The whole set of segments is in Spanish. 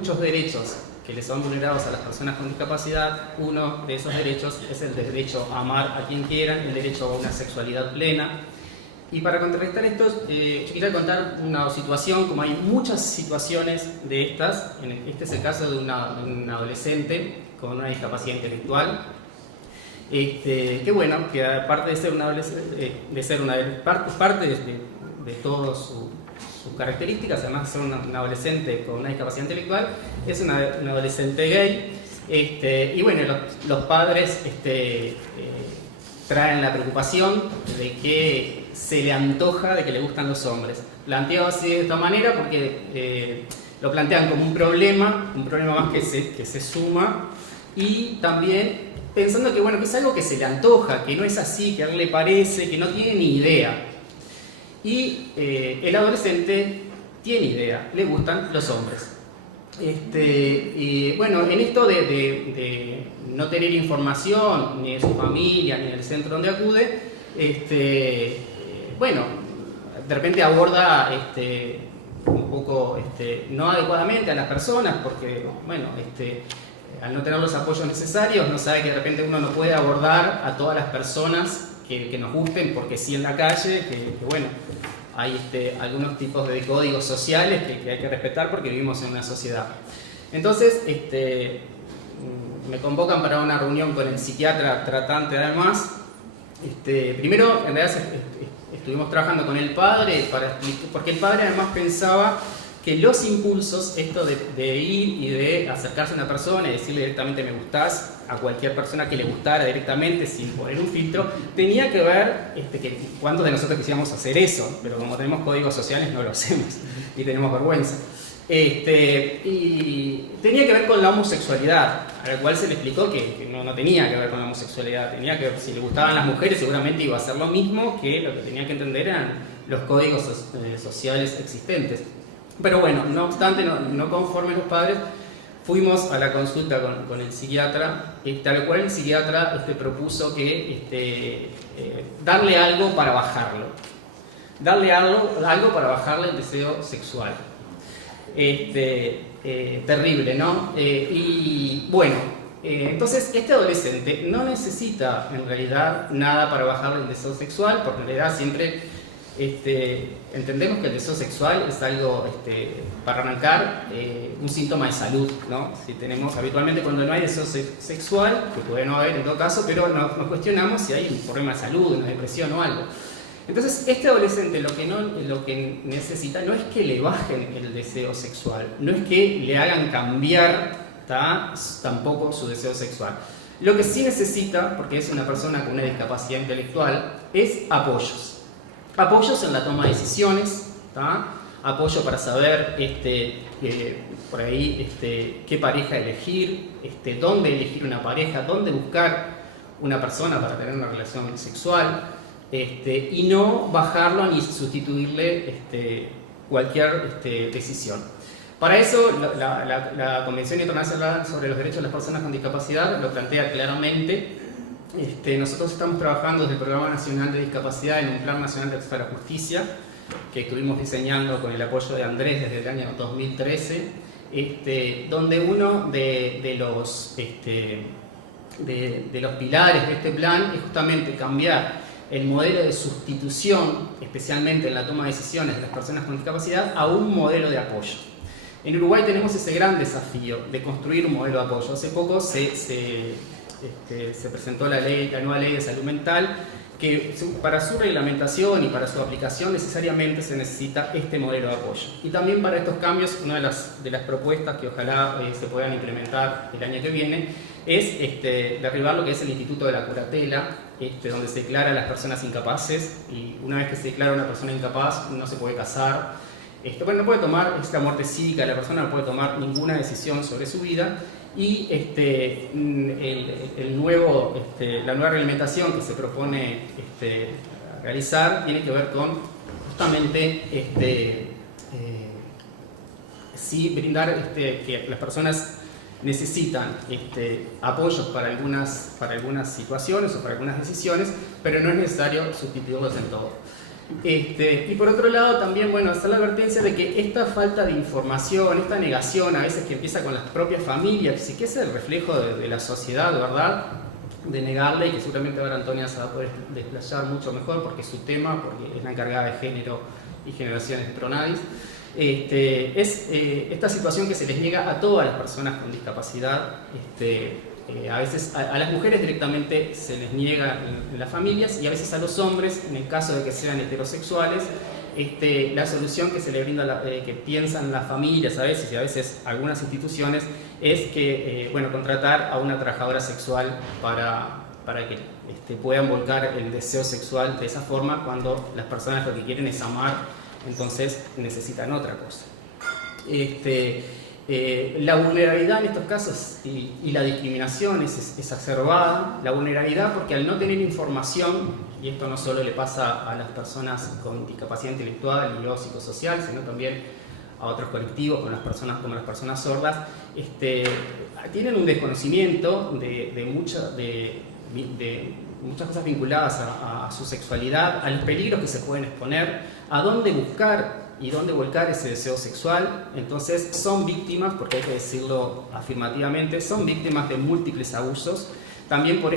muchos derechos que les son vulnerados a las personas con discapacidad. Uno de esos derechos es el derecho a amar a quien quieran, el derecho a una sexualidad plena. Y para contrarrestar esto, yo quería contar una situación, como hay muchas situaciones de estas. Este es el caso de un adolescente con una discapacidad intelectual, que bueno, que aparte de ser un adolescente, parte de todas sus características, además de ser un adolescente con una discapacidad intelectual, es un adolescente gay. Y bueno, los padres traen la preocupación de que se le antoja de que le gustan los hombres. Planteado así de esta manera porque lo plantean como un problema más que se suma, y también pensando que, bueno, que es algo que se le antoja, que no es así, que a él le parece, que no tiene ni idea. Y el adolescente tiene idea, le gustan los hombres. Y bueno, en esto de no tener información ni de su familia ni del centro donde acude, bueno, de repente aborda un poco no adecuadamente a las personas, porque bueno, al no tener los apoyos necesarios, no sabe que de repente uno no puede abordar a todas las personas que nos gusten, porque sí en la calle, que bueno, hay algunos tipos de códigos sociales que hay que respetar porque vivimos en una sociedad. Entonces, me convocan para una reunión con el psiquiatra tratante además. Primero, en realidad, estuvimos trabajando con el padre porque el padre además pensaba que los impulsos, esto de ir y de acercarse a una persona y decirle directamente me gustás a cualquier persona que le gustara directamente sin poner un filtro, tenía que ver que cuántos de nosotros quisiéramos hacer eso, pero como tenemos códigos sociales no lo hacemos y tenemos vergüenza. Y tenía que ver con la homosexualidad, a la cual se le explicó que no tenía que ver con la homosexualidad, tenía que ver, si le gustaban las mujeres seguramente iba a hacer lo mismo, que lo que tenía que entender eran los códigos sociales existentes. Pero bueno, no obstante, no conformes los padres, fuimos a la consulta con el psiquiatra, al cual el psiquiatra propuso que darle algo para bajarlo. Darle algo para bajarle el deseo sexual. Terrible, ¿no? Y bueno, entonces este adolescente no necesita en realidad nada para bajarle el deseo sexual, porque en realidad siempre entendemos que el deseo sexual es algo, para arrancar, un síntoma de salud, ¿no? Si tenemos habitualmente cuando no hay deseo sexual, que puede no haber en todo caso, pero nos cuestionamos si hay un problema de salud, una depresión o algo. Entonces, este adolescente lo que necesita no es que le bajen el deseo sexual, no es que le hagan cambiar tampoco su deseo sexual. Lo que sí necesita, porque es una persona con una discapacidad intelectual, es apoyos. Apoyos en la toma de decisiones, apoyo para saber por ahí qué pareja elegir, dónde elegir una pareja, dónde buscar una persona para tener una relación sexual, y no bajarlo ni sustituirle cualquier decisión. Para eso, la Convención Internacional sobre los Derechos de las Personas con Discapacidad lo plantea claramente. Nosotros estamos trabajando desde el Programa Nacional de Discapacidad en un Plan Nacional de Acceso a la Justicia que estuvimos diseñando con el apoyo de Andrés desde el año 2013, donde uno de los pilares de este plan es justamente cambiar el modelo de sustitución, especialmente en la toma de decisiones de las personas con discapacidad, a un modelo de apoyo. En Uruguay tenemos ese gran desafío de construir un modelo de apoyo. Hace poco se presentó la nueva ley de salud mental, que para su reglamentación y para su aplicación necesariamente se necesita este modelo de apoyo. Y también para estos cambios, una de las propuestas que ojalá se puedan implementar el año que viene es derribar lo que es el Instituto de la Curatela, donde se declara a las personas incapaces, y una vez que se declara una persona incapaz no se puede casar. No puede tomar esta muerte cívica, la persona no puede tomar ninguna decisión sobre su vida. Y la nueva reglamentación que se propone realizar tiene que ver con justamente brindar que las personas necesitan apoyos para algunas situaciones o para algunas decisiones, pero no es necesario sustituirlos en todo. Y por otro lado también, bueno, está la advertencia de que esta falta de información, esta negación a veces que empieza con las propias familias, y que es el reflejo de la sociedad, ¿verdad? De negarle, y que seguramente ahora Antonia se va a poder desplayar mucho mejor porque es su tema, porque es la encargada de género y generaciones de Pronadis. Es esta situación que se les niega a todas las personas con discapacidad. A veces a las mujeres directamente se les niega en las familias, y a veces a los hombres, en el caso de que sean heterosexuales, la solución que se le brinda, que piensan las familias a veces, y a veces algunas instituciones, es que, bueno, contratar a una trabajadora sexual para que puedan volcar el deseo sexual de esa forma, cuando las personas lo que quieren es amar, entonces necesitan otra cosa. La vulnerabilidad en estos casos y la discriminación es exacerbada. La vulnerabilidad porque al no tener información, y esto no solo le pasa a las personas con discapacidad intelectual y o psicosocial, sino también a otros colectivos como las personas sordas, tienen un desconocimiento de muchas cosas vinculadas a su sexualidad, a los peligros que se pueden exponer, a dónde buscar y dónde volcar ese deseo sexual. Entonces son víctimas, porque hay que decirlo afirmativamente, son víctimas de múltiples abusos, también por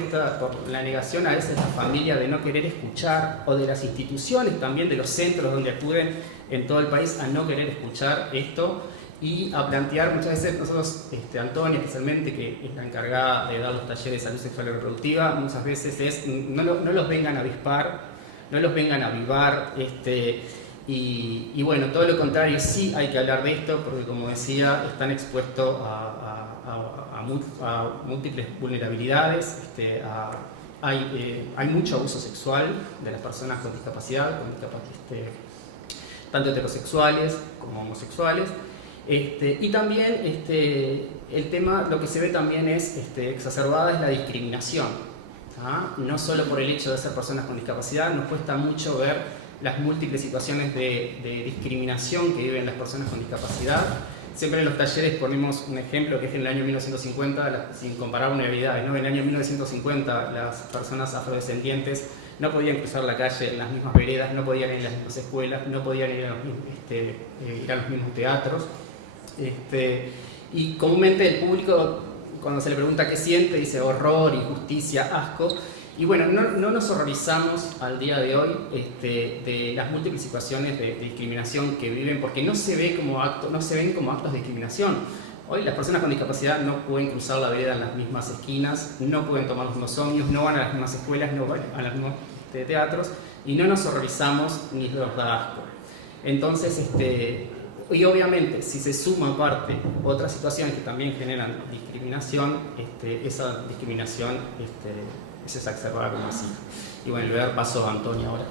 la negación a veces de la familia de no querer escuchar, o de las instituciones también, de los centros donde acuden en todo el país, a no querer escuchar esto y a plantear muchas veces, nosotros, Antonia especialmente, que es la encargada de dar los talleres de salud sexual y reproductiva, muchas veces no los vengan a avispar, no los vengan a avivar, y bueno, todo lo contrario, sí hay que hablar de esto, porque como decía, están expuestos a múltiples vulnerabilidades, hay mucho abuso sexual de las personas con discapacidad, tanto heterosexuales como homosexuales, y también el tema, lo que se ve también es exacerbada es la discriminación, no solo por el hecho de ser personas con discapacidad, nos cuesta mucho ver las múltiples situaciones de discriminación que viven las personas con discapacidad. Siempre en los talleres ponemos un ejemplo que es en el año 1950, sin comparar vulnerabilidades, ¿no? En el año 1950 las personas afrodescendientes no podían cruzar la calle en las mismas veredas, no podían ir a las mismas escuelas, no podían ir a los mismos teatros. Y comúnmente el público, cuando se le pregunta qué siente, dice horror, injusticia, asco. Y bueno, no nos horrorizamos al día de hoy de las múltiples situaciones de discriminación que viven, porque no se ven como actos de discriminación. Hoy las personas con discapacidad no pueden cruzar la vereda en las mismas esquinas, no pueden tomar los mismos ómnibus, no van a las mismas escuelas, no van a los mismos teatros, y no nos horrorizamos ni nos da asco. Entonces, y obviamente, si se suma aparte otras situaciones que también generan discriminación, esa discriminación es exacerbada como así. Y bueno, le voy a dar paso a Antonia ahora.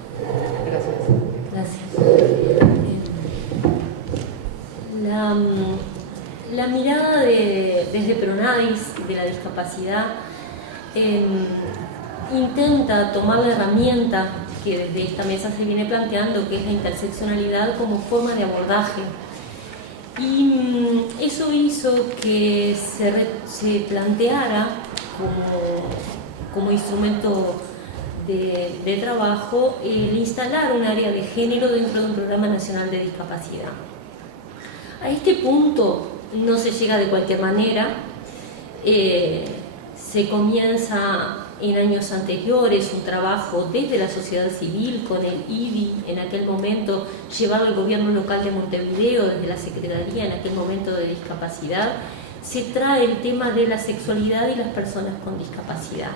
Gracias. La mirada desde Pronadis de la discapacidad intenta tomar la herramienta que desde esta mesa se viene planteando, que es la interseccionalidad como forma de abordaje. Y eso hizo que se planteara como instrumento de trabajo el instalar un área de género dentro de un programa nacional de discapacidad. A este punto no se llega de cualquier manera, se comienza en años anteriores un trabajo desde la sociedad civil con el IDI, en aquel momento llevado al gobierno local de Montevideo, desde la Secretaría en aquel momento de discapacidad, se trae el tema de la sexualidad y las personas con discapacidad.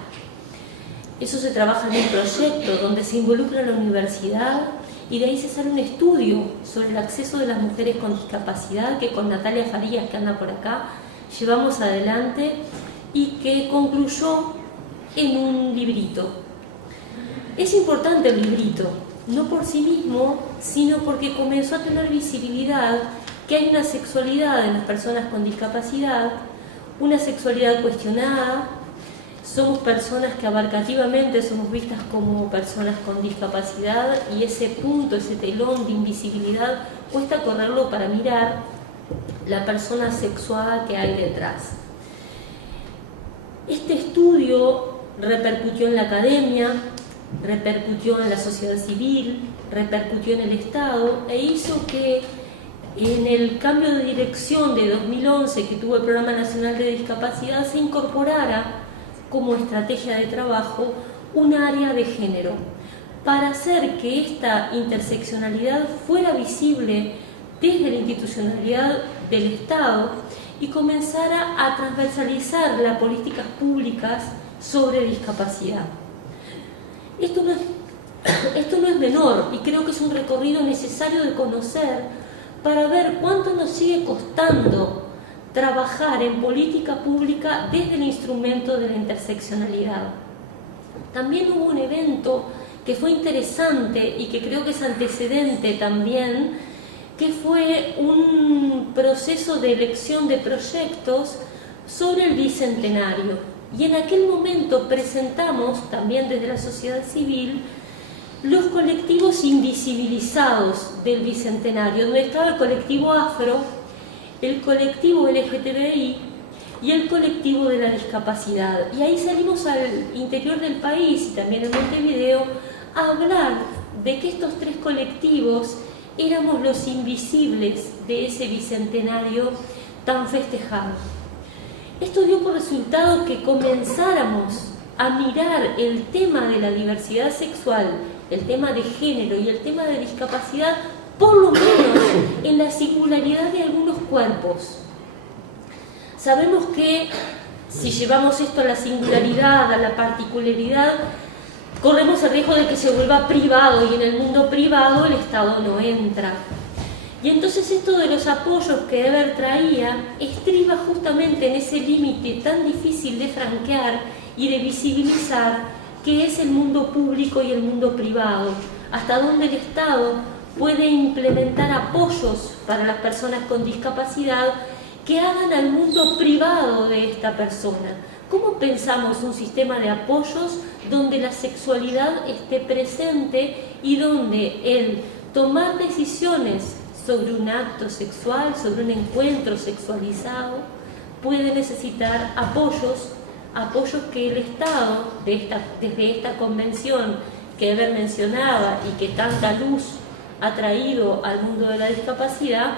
Eso se trabaja en un proyecto donde se involucra la universidad y de ahí se sale un estudio sobre el acceso de las mujeres con discapacidad que con Natalia Farías, que anda por acá, llevamos adelante y que concluyó en un librito. Es importante el librito, no por sí mismo, sino porque comenzó a tener visibilidad que hay una sexualidad en las personas con discapacidad, una sexualidad cuestionada. Somos personas que abarcativamente somos vistas como personas con discapacidad y ese punto, ese telón de invisibilidad, cuesta correrlo para mirar la persona sexuada que hay detrás. Este estudio repercutió en la academia, repercutió en la sociedad civil, repercutió en el Estado e hizo que en el cambio de dirección de 2011 que tuvo el Programa Nacional de Discapacidad se incorporara como estrategia de trabajo un área de género para hacer que esta interseccionalidad fuera visible desde la institucionalidad del Estado y comenzara a transversalizar las políticas públicas sobre discapacidad. Esto no es menor y creo que es un recorrido necesario de conocer para ver cuánto nos sigue costando trabajar en política pública desde el instrumento de la interseccionalidad. También hubo un evento que fue interesante y que creo que es antecedente también, que fue un proceso de elección de proyectos sobre el Bicentenario. Y en aquel momento presentamos, también desde la sociedad civil, los colectivos invisibilizados del Bicentenario, donde estaba el colectivo afro, el colectivo LGTBI y el colectivo de la discapacidad. Y ahí salimos al interior del país y también en Montevideo a hablar de que estos tres colectivos éramos los invisibles de ese Bicentenario tan festejado. Esto dio por resultado que comenzáramos a mirar el tema de la diversidad sexual, el tema de género y el tema de discapacidad, por lo menos en la singularidad de algunos cuerpos. Sabemos que si llevamos esto a la singularidad, a la particularidad, corremos el riesgo de que se vuelva privado, y en el mundo privado el Estado no entra. Y entonces esto de los apoyos que Eber traía estriba justamente en ese límite tan difícil de franquear y de visibilizar, que es el mundo público y el mundo privado, hasta donde el Estado puede implementar apoyos para las personas con discapacidad que hagan al mundo privado de esta persona. ¿Cómo pensamos un sistema de apoyos donde la sexualidad esté presente y donde el tomar decisiones sobre un acto sexual, sobre un encuentro sexualizado, puede necesitar apoyos que el Estado, desde esta convención que Eber mencionaba y que tanta luz ha traído al mundo de la discapacidad,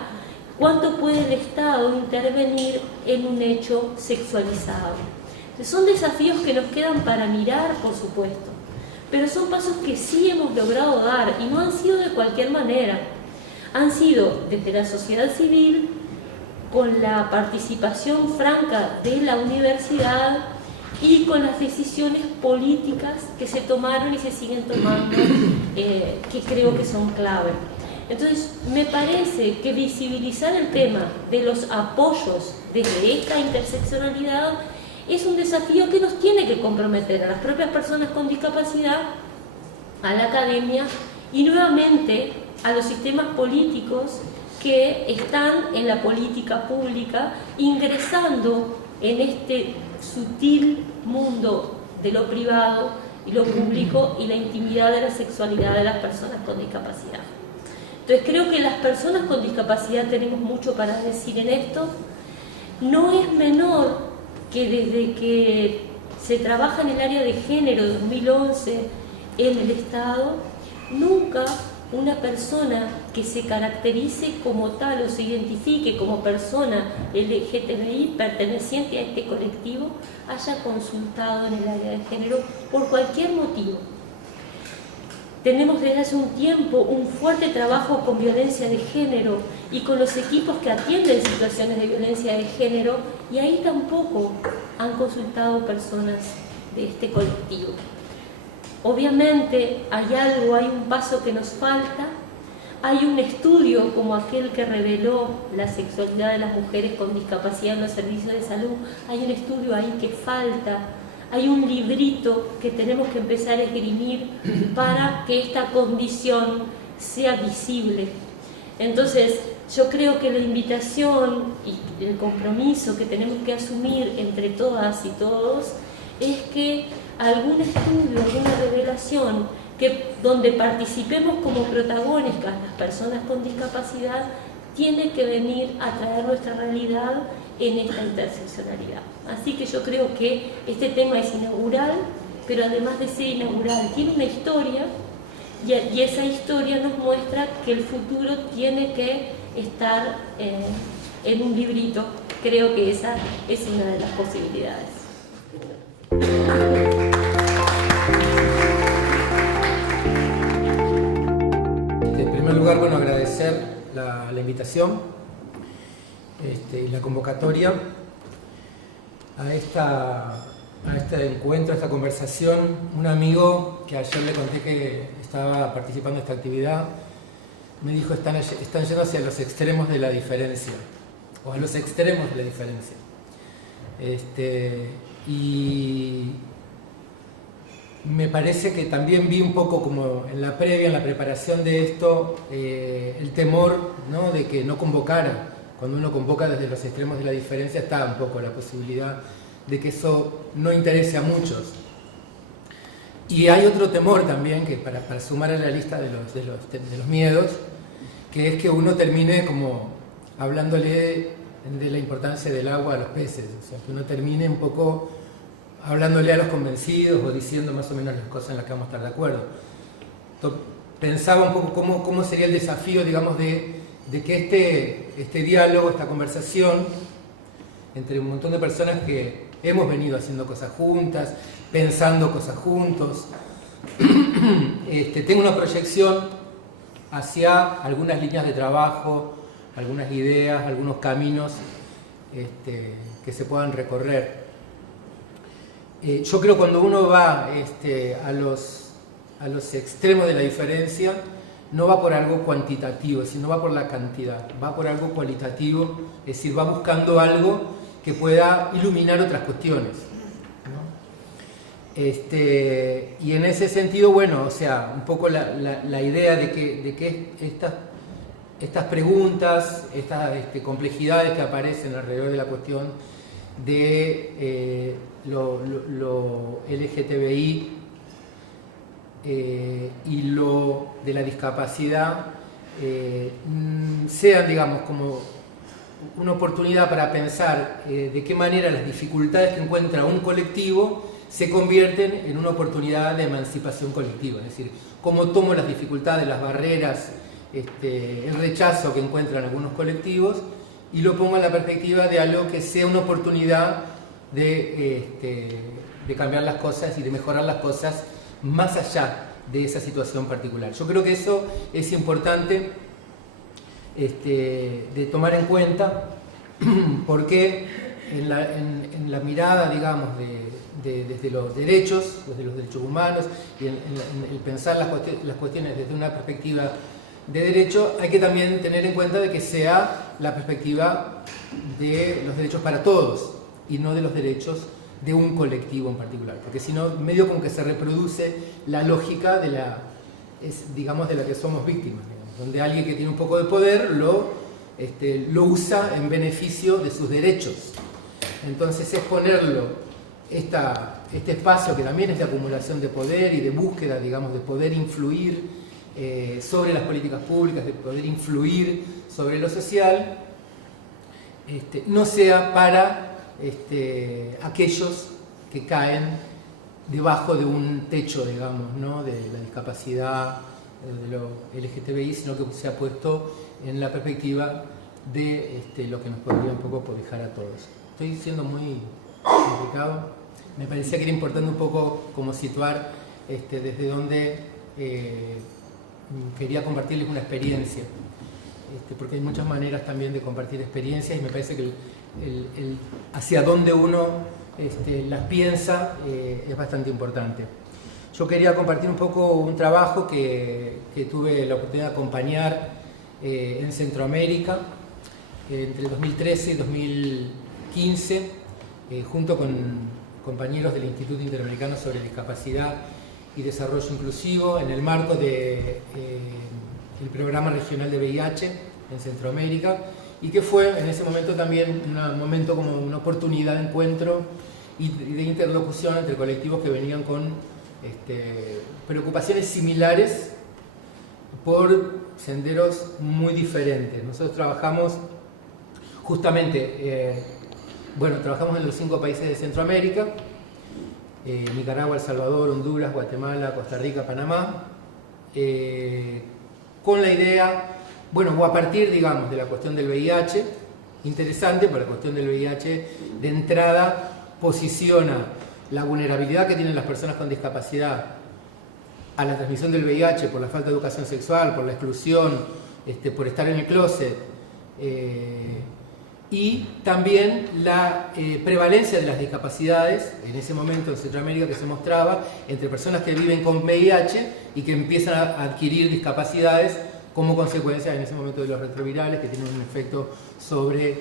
cuánto puede el Estado intervenir en un hecho sexualizado? Son desafíos que nos quedan para mirar, por supuesto, pero son pasos que sí hemos logrado dar y no han sido de cualquier manera. Han sido desde la sociedad civil, con la participación franca de la universidad y con las decisiones políticas que se tomaron y se siguen tomando, que creo que son clave. Entonces, me parece que visibilizar el tema de los apoyos desde esta interseccionalidad es un desafío que nos tiene que comprometer a las propias personas con discapacidad, a la academia y nuevamente a los sistemas políticos que están en la política pública, ingresando en este sutil mundo de lo privado y lo público y la intimidad de la sexualidad de las personas con discapacidad. Entonces creo que las personas con discapacidad tenemos mucho para decir en esto. No es menor que desde que se trabaja en el área de género 2011 en el Estado, nunca una persona que se caracterice como tal o se identifique como persona LGTBI perteneciente a este colectivo haya consultado en el área de género por cualquier motivo. Tenemos desde hace un tiempo un fuerte trabajo con violencia de género y con los equipos que atienden situaciones de violencia de género, y ahí tampoco han consultado personas de este colectivo. Obviamente hay un paso que nos falta, hay un estudio como aquel que reveló la sexualidad de las mujeres con discapacidad en los servicios de salud, hay un estudio ahí que falta, hay un librito que tenemos que empezar a esgrimir para que esta condición sea visible. Entonces, yo creo que la invitación y el compromiso que tenemos que asumir entre todas y todos es que algún estudio, alguna revelación, donde participemos como protagónicas las personas con discapacidad, tiene que venir a traer nuestra realidad en esta interseccionalidad. Así que yo creo que este tema es inaugural, pero además de ser inaugural, tiene una historia y esa historia nos muestra que el futuro tiene que estar en un librito. Creo que esa es una de las posibilidades. En primer lugar, bueno, agradecer la invitación y la convocatoria a este encuentro, a esta conversación. Un amigo que ayer le conté que estaba participando en esta actividad me dijo: están yendo hacia los extremos de la diferencia, o a los extremos de la diferencia. Y me parece que también vi un poco como en la previa, en la preparación de esto, el temor, ¿no?, de que no convocara. Cuando uno convoca desde los extremos de la diferencia, está un poco la posibilidad de que eso no interese a muchos. Y hay otro temor también, que para sumar a la lista de los miedos, que es que uno termine como hablándole de la importancia del agua a los peces, o sea, que uno termine un poco hablándole a los convencidos o diciendo más o menos las cosas en las que vamos a estar de acuerdo. Pensaba un poco cómo sería el desafío, digamos, de que este diálogo, esta conversación entre un montón de personas que hemos venido haciendo cosas juntas, pensando cosas juntos, tenga una proyección hacia algunas líneas de trabajo, algunas ideas, algunos caminos que se puedan recorrer. Yo creo que cuando uno va a los extremos de la diferencia, no va por algo cuantitativo, sino va por la cantidad, va por algo cualitativo, es decir, va buscando algo que pueda iluminar otras cuestiones, ¿no? Y en ese sentido, bueno, o sea, un poco la idea de que estas preguntas, estas complejidades que aparecen alrededor de la cuestión de lo LGTBI y lo de la discapacidad sean, digamos, como una oportunidad para pensar de qué manera las dificultades que encuentra un colectivo se convierten en una oportunidad de emancipación colectiva, es decir, cómo tomo las dificultades, las barreras, el rechazo que encuentran algunos colectivos y lo pongo en la perspectiva de algo que sea una oportunidad de cambiar las cosas y de mejorar las cosas más allá de esa situación particular. Yo creo que eso es importante de tomar en cuenta, porque en la mirada, digamos, desde los derechos humanos y en el pensar las cuestiones desde una perspectiva de derecho, hay que también tener en cuenta de que sea la perspectiva de los derechos para todos y no de los derechos de un colectivo en particular, porque si no, medio como que se reproduce la lógica de la que somos víctimas, digamos, donde alguien que tiene un poco de poder lo usa en beneficio de sus derechos. Entonces es ponerlo, este espacio que también es de acumulación de poder y de búsqueda, digamos, de poder influir sobre las políticas públicas, de poder influir sobre lo social, no sea para aquellos que caen debajo de un techo, digamos, ¿no?, de la discapacidad, de lo LGTBI, sino que se ha puesto en la perspectiva de lo que nos podría un poco cobijar a todos. Estoy siendo muy complicado. Me parecía que era importante un poco como situar desde donde quería compartirles una experiencia, porque hay muchas maneras también de compartir experiencias y me parece que el hacia dónde uno las piensa es bastante importante. Yo quería compartir un poco un trabajo que tuve la oportunidad de acompañar en Centroamérica entre 2013 y 2015, junto con compañeros del Instituto Interamericano sobre Discapacidad y Desarrollo Inclusivo, en el marco del Programa Regional de VIH en Centroamérica, y que fue en ese momento también un momento como una oportunidad de encuentro y de interlocución entre colectivos que venían con preocupaciones similares por senderos muy diferentes. Nosotros trabajamos justamente, trabajamos en los 5 países de Centroamérica, Nicaragua, El Salvador, Honduras, Guatemala, Costa Rica, Panamá, con la idea, bueno, o a partir, digamos, de la cuestión del VIH, interesante, pero la cuestión del VIH de entrada posiciona la vulnerabilidad que tienen las personas con discapacidad a la transmisión del VIH por la falta de educación sexual, por la exclusión, por estar en el closet, y también la prevalencia de las discapacidades, en ese momento en Centroamérica, que se mostraba entre personas que viven con VIH y que empiezan a adquirir discapacidades como consecuencia en ese momento de los retrovirales, que tienen un efecto sobre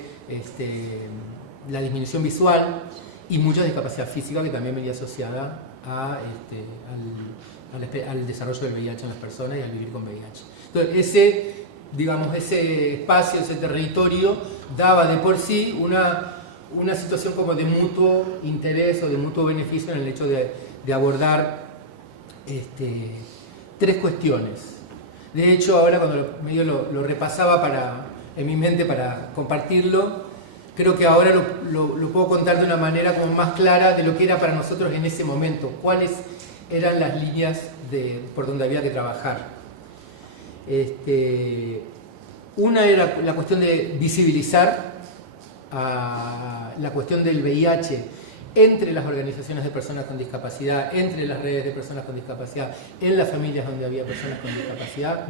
la disminución visual y mucha discapacidad física que también venía asociada al desarrollo del VIH en las personas y al vivir con VIH. Entonces, ese espacio, ese territorio, daba de por sí una situación como de mutuo interés o de mutuo beneficio en el hecho de abordar tres cuestiones. De hecho, ahora cuando medio lo repasaba en mi mente para compartirlo, creo que ahora lo puedo contar de una manera como más clara de lo que era para nosotros en ese momento, cuáles eran las líneas por donde había que trabajar. Una era la cuestión de visibilizar la cuestión del VIH entre las organizaciones de personas con discapacidad, entre las redes de personas con discapacidad, en las familias donde había personas con discapacidad,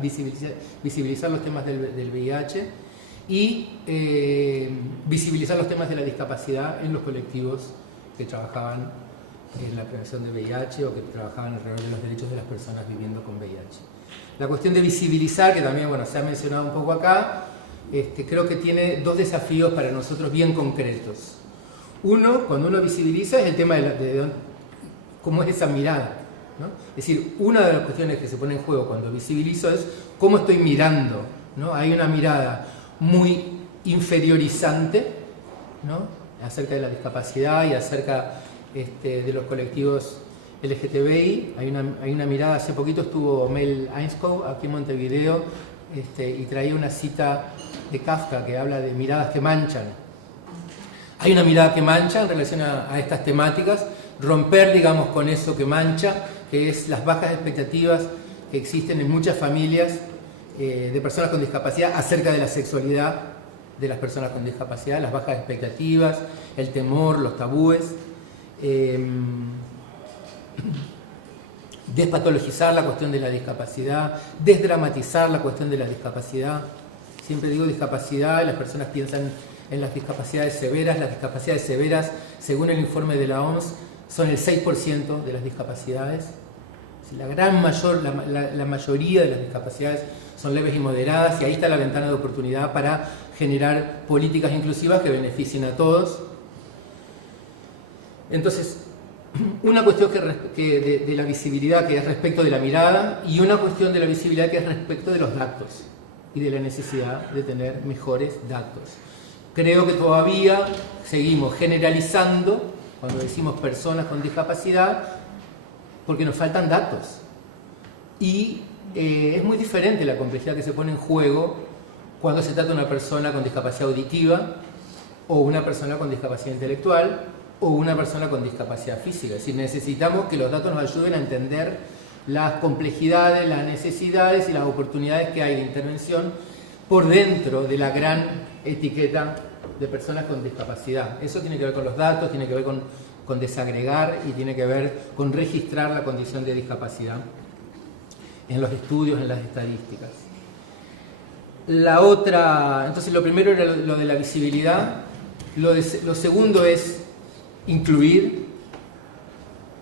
visibilizar los temas del VIH y visibilizar los temas de la discapacidad en los colectivos que trabajaban en la prevención de VIH o que trabajaban alrededor de los derechos de las personas viviendo con VIH. La cuestión de visibilizar, que también se ha mencionado un poco acá, creo que tiene dos desafíos para nosotros bien concretos. Uno, cuando uno visibiliza, es el tema de cómo es esa mirada, ¿no? Es decir, una de las cuestiones que se pone en juego cuando visibilizo es cómo estoy mirando, ¿no? Hay una mirada muy inferiorizante, ¿no? Acerca de la discapacidad y acerca de los colectivos LGTBI. Hay una mirada, hace poquito estuvo Mel Einskov aquí en Montevideo y traía una cita de Kafka que habla de miradas que manchan. Hay una mirada que mancha en relación a estas temáticas, romper, digamos, con eso que mancha, que es las bajas expectativas que existen en muchas familias de personas con discapacidad acerca de la sexualidad de las personas con discapacidad, las bajas expectativas, el temor, los tabúes. Despatologizar la cuestión de la discapacidad, desdramatizar la cuestión de la discapacidad. Siempre digo discapacidad, las personas piensan en las discapacidades severas. Las discapacidades severas, según el informe de la OMS, son el 6% de las discapacidades. La mayoría de las discapacidades son leves y moderadas, y ahí está la ventana de oportunidad para generar políticas inclusivas que beneficien a todos. Entonces, una cuestión de la visibilidad, que es respecto de la mirada, y una cuestión de la visibilidad que es respecto de los datos y de la necesidad de tener mejores datos. Creo que todavía seguimos generalizando cuando decimos personas con discapacidad porque nos faltan datos. Y es muy diferente la complejidad que se pone en juego cuando se trata de una persona con discapacidad auditiva o una persona con discapacidad intelectual o una persona con discapacidad física. Es decir, necesitamos que los datos nos ayuden a entender las complejidades, las necesidades y las oportunidades que hay de intervención por dentro de la gran etiqueta de personas con discapacidad. Eso tiene que ver con los datos, tiene que ver con desagregar y tiene que ver con registrar la condición de discapacidad en los estudios, en las estadísticas. Entonces lo primero era lo de la visibilidad, lo segundo es incluir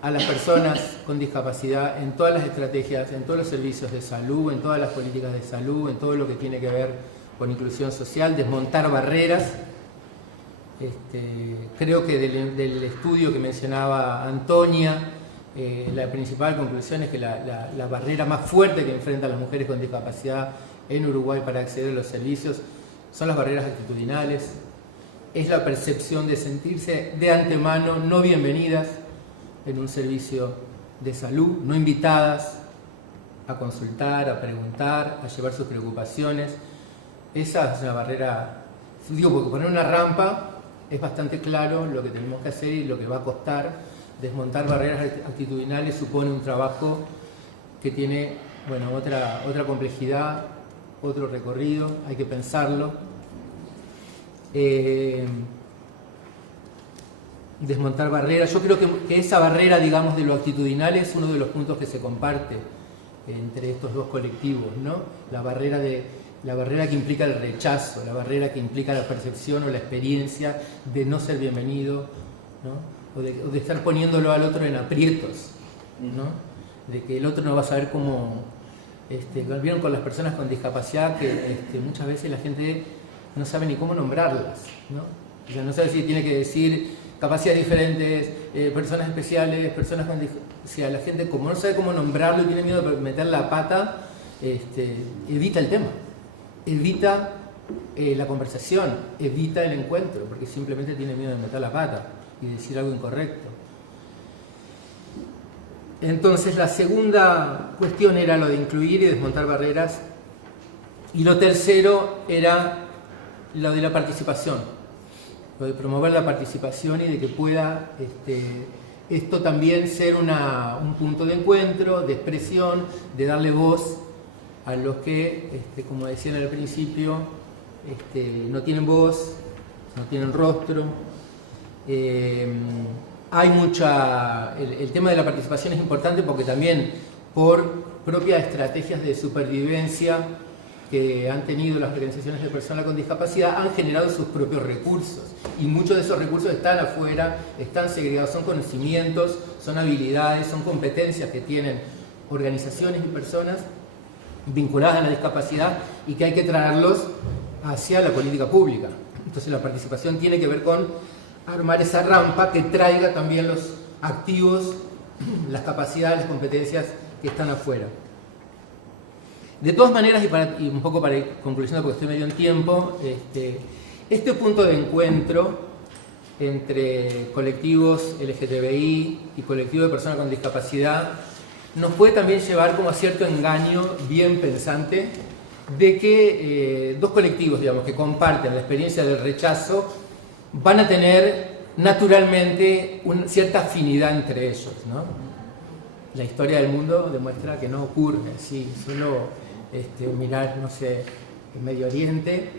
a las personas con discapacidad en todas las estrategias, en todos los servicios de salud, en todas las políticas de salud, en todo lo que tiene que ver con inclusión social, desmontar barreras. Creo que del estudio que mencionaba Antonia, la principal conclusión es que la barrera más fuerte que enfrentan las mujeres con discapacidad en Uruguay para acceder a los servicios son las barreras actitudinales. Es la percepción de sentirse de antemano no bienvenidas en un servicio de salud, no invitadas a consultar, a preguntar, a llevar sus preocupaciones. Esa es una barrera, porque poner una rampa es bastante claro lo que tenemos que hacer y lo que va a costar desmontar barreras actitudinales supone un trabajo que tiene, bueno, otra complejidad, otro recorrido, hay que pensarlo. Desmontar barreras, yo creo que esa barrera, digamos, de lo actitudinal es uno de los puntos que se comparte entre estos dos colectivos, ¿no? La barrera que implica el rechazo, la barrera que implica la percepción o la experiencia de no ser bienvenido, ¿no? O de estar poniéndolo al otro en aprietos, ¿no? De que el otro no va a saber cómo... vieron con las personas con discapacidad que muchas veces la gente no sabe ni cómo nombrarlas, ¿no? O sea, no sabe si tiene que decir capacidades diferentes, personas especiales, personas con discapacidad. O sea, la gente, como no sabe cómo nombrarlo y tiene miedo de meter la pata, evita el tema, evita la conversación, evita el encuentro, porque simplemente tiene miedo de meter la pata y decir algo incorrecto. Entonces, la segunda cuestión era lo de incluir y desmontar barreras, y lo tercero era lo de la participación, lo de promover la participación y de que pueda esto también ser un punto de encuentro, de expresión, de darle voz a los que, como decían al principio, no tienen voz, no tienen rostro. Hay el tema de la participación es importante porque también por propias estrategias de supervivencia que han tenido las organizaciones de personas con discapacidad han generado sus propios recursos, y muchos de esos recursos están afuera, están segregados, son conocimientos, son habilidades, son competencias que tienen organizaciones y personas vinculadas a la discapacidad y que hay que traerlos hacia la política pública. Entonces la participación tiene que ver con armar esa rampa que traiga también los activos, las capacidades, las competencias que están afuera. De todas maneras, y un poco para ir concluyendo porque estoy medio en tiempo, este punto de encuentro entre colectivos LGTBI y colectivos de personas con discapacidad nos puede también llevar como a cierto engaño bien pensante de que dos colectivos, digamos, que comparten la experiencia del rechazo van a tener naturalmente cierta afinidad entre ellos, ¿no? La historia del mundo demuestra que no ocurre así, solo mirar, no sé, el Medio Oriente,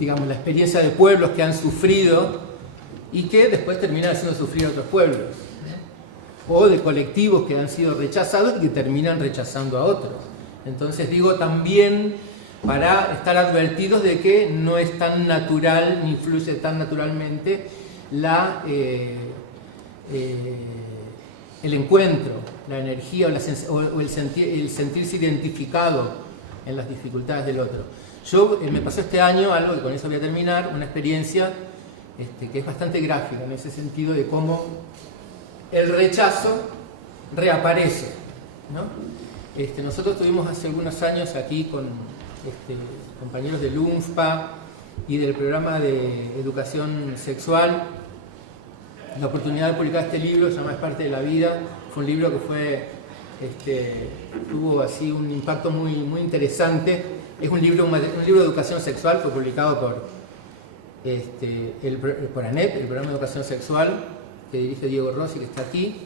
digamos, la experiencia de pueblos que han sufrido y que después terminan haciendo sufrir a otros pueblos, ¿no? O de colectivos que han sido rechazados y que terminan rechazando a otros. Entonces digo también para estar advertidos de que no es tan natural ni fluye tan naturalmente el encuentro, la energía o el sentirse identificado en las dificultades del otro. Yo me pasó este año algo, y con eso voy a terminar, una experiencia que es bastante gráfica en ese sentido de cómo el rechazo reaparece, ¿no? Nosotros tuvimos hace algunos años aquí con compañeros del UNFPA y del programa de educación sexual la oportunidad de publicar este libro, se llama Es parte de la vida. Fue un libro que tuvo así un impacto muy, muy interesante. Es un libro de educación sexual, fue publicado por ANEP, el programa de educación sexual, que dirige Diego Rossi, que está aquí.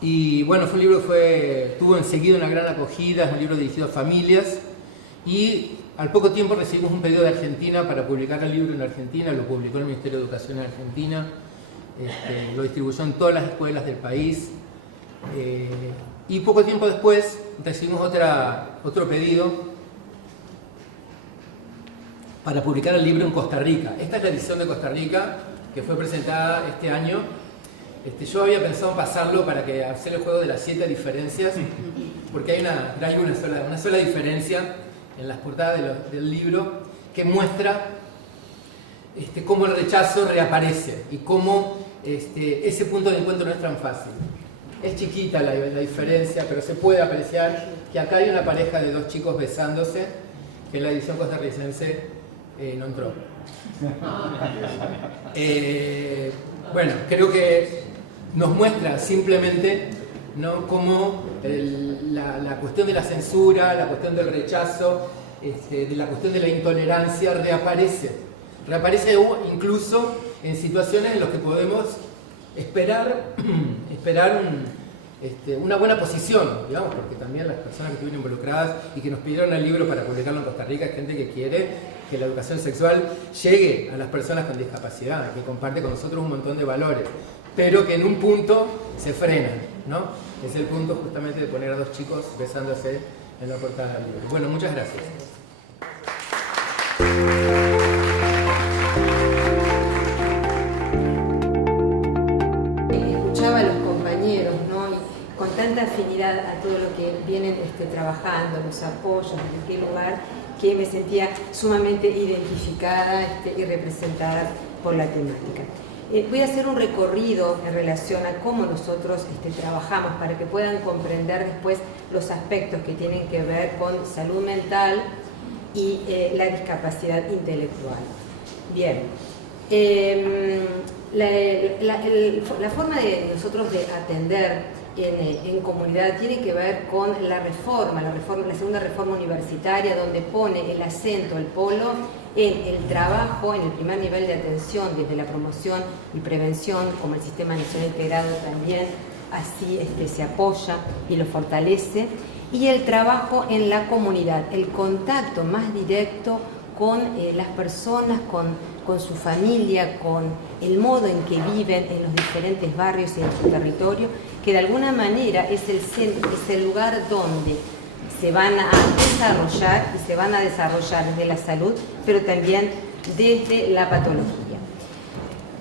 Y bueno, fue un libro que tuvo enseguida una gran acogida, es un libro dirigido a familias, y al poco tiempo recibimos un pedido de Argentina para publicar el libro en Argentina, lo publicó el Ministerio de Educación en Argentina, lo distribuyó en todas las escuelas del país, y poco tiempo después recibimos otro pedido para publicar el libro en Costa Rica. Esta es la edición de Costa Rica que fue presentada este año. Yo había pensado en pasarlo para hacer el juego de las 7 diferencias, porque hay una sola diferencia en las portadas del libro que muestra cómo el rechazo reaparece y cómo ese punto de encuentro no es tan fácil. Es chiquita la diferencia, pero se puede apreciar que acá hay una pareja de dos chicos besándose, que en la edición costarricense no entró. Bueno, creo que nos muestra simplemente, ¿no?, cómo la cuestión de la censura, la cuestión del rechazo, de la cuestión de la intolerancia reaparece incluso en situaciones en las que podemos esperar una buena posición, digamos, porque también las personas que estuvieron involucradas y que nos pidieron el libro para publicarlo en Costa Rica es gente que quiere que la educación sexual llegue a las personas con discapacidad, que comparte con nosotros un montón de valores, pero que en un punto se frenan, ¿no? Es el punto justamente de poner a dos chicos besándose en la portada del libro. Bueno, muchas gracias. Escuchaba a los compañeros, ¿no? Y con tanta afinidad a todo lo que vienen trabajando, los apoyos, en qué lugar, que me sentía sumamente identificada y representada por la temática. Voy a hacer un recorrido en relación a cómo nosotros trabajamos para que puedan comprender después los aspectos que tienen que ver con salud mental y la discapacidad intelectual. Bien, la forma de nosotros de atender en comunidad tiene que ver con la segunda reforma universitaria, donde pone el acento, el polo en el trabajo, en el primer nivel de atención, desde la promoción y prevención, como el Sistema Nacional Integrado también así se apoya y lo fortalece, y el trabajo en la comunidad, el contacto más directo con las personas, con su familia, con el modo en que viven en los diferentes barrios y en su territorio, que de alguna manera es el centro, es el lugar donde se van a desarrollar y se van a desarrollar desde la salud, pero también desde la patología.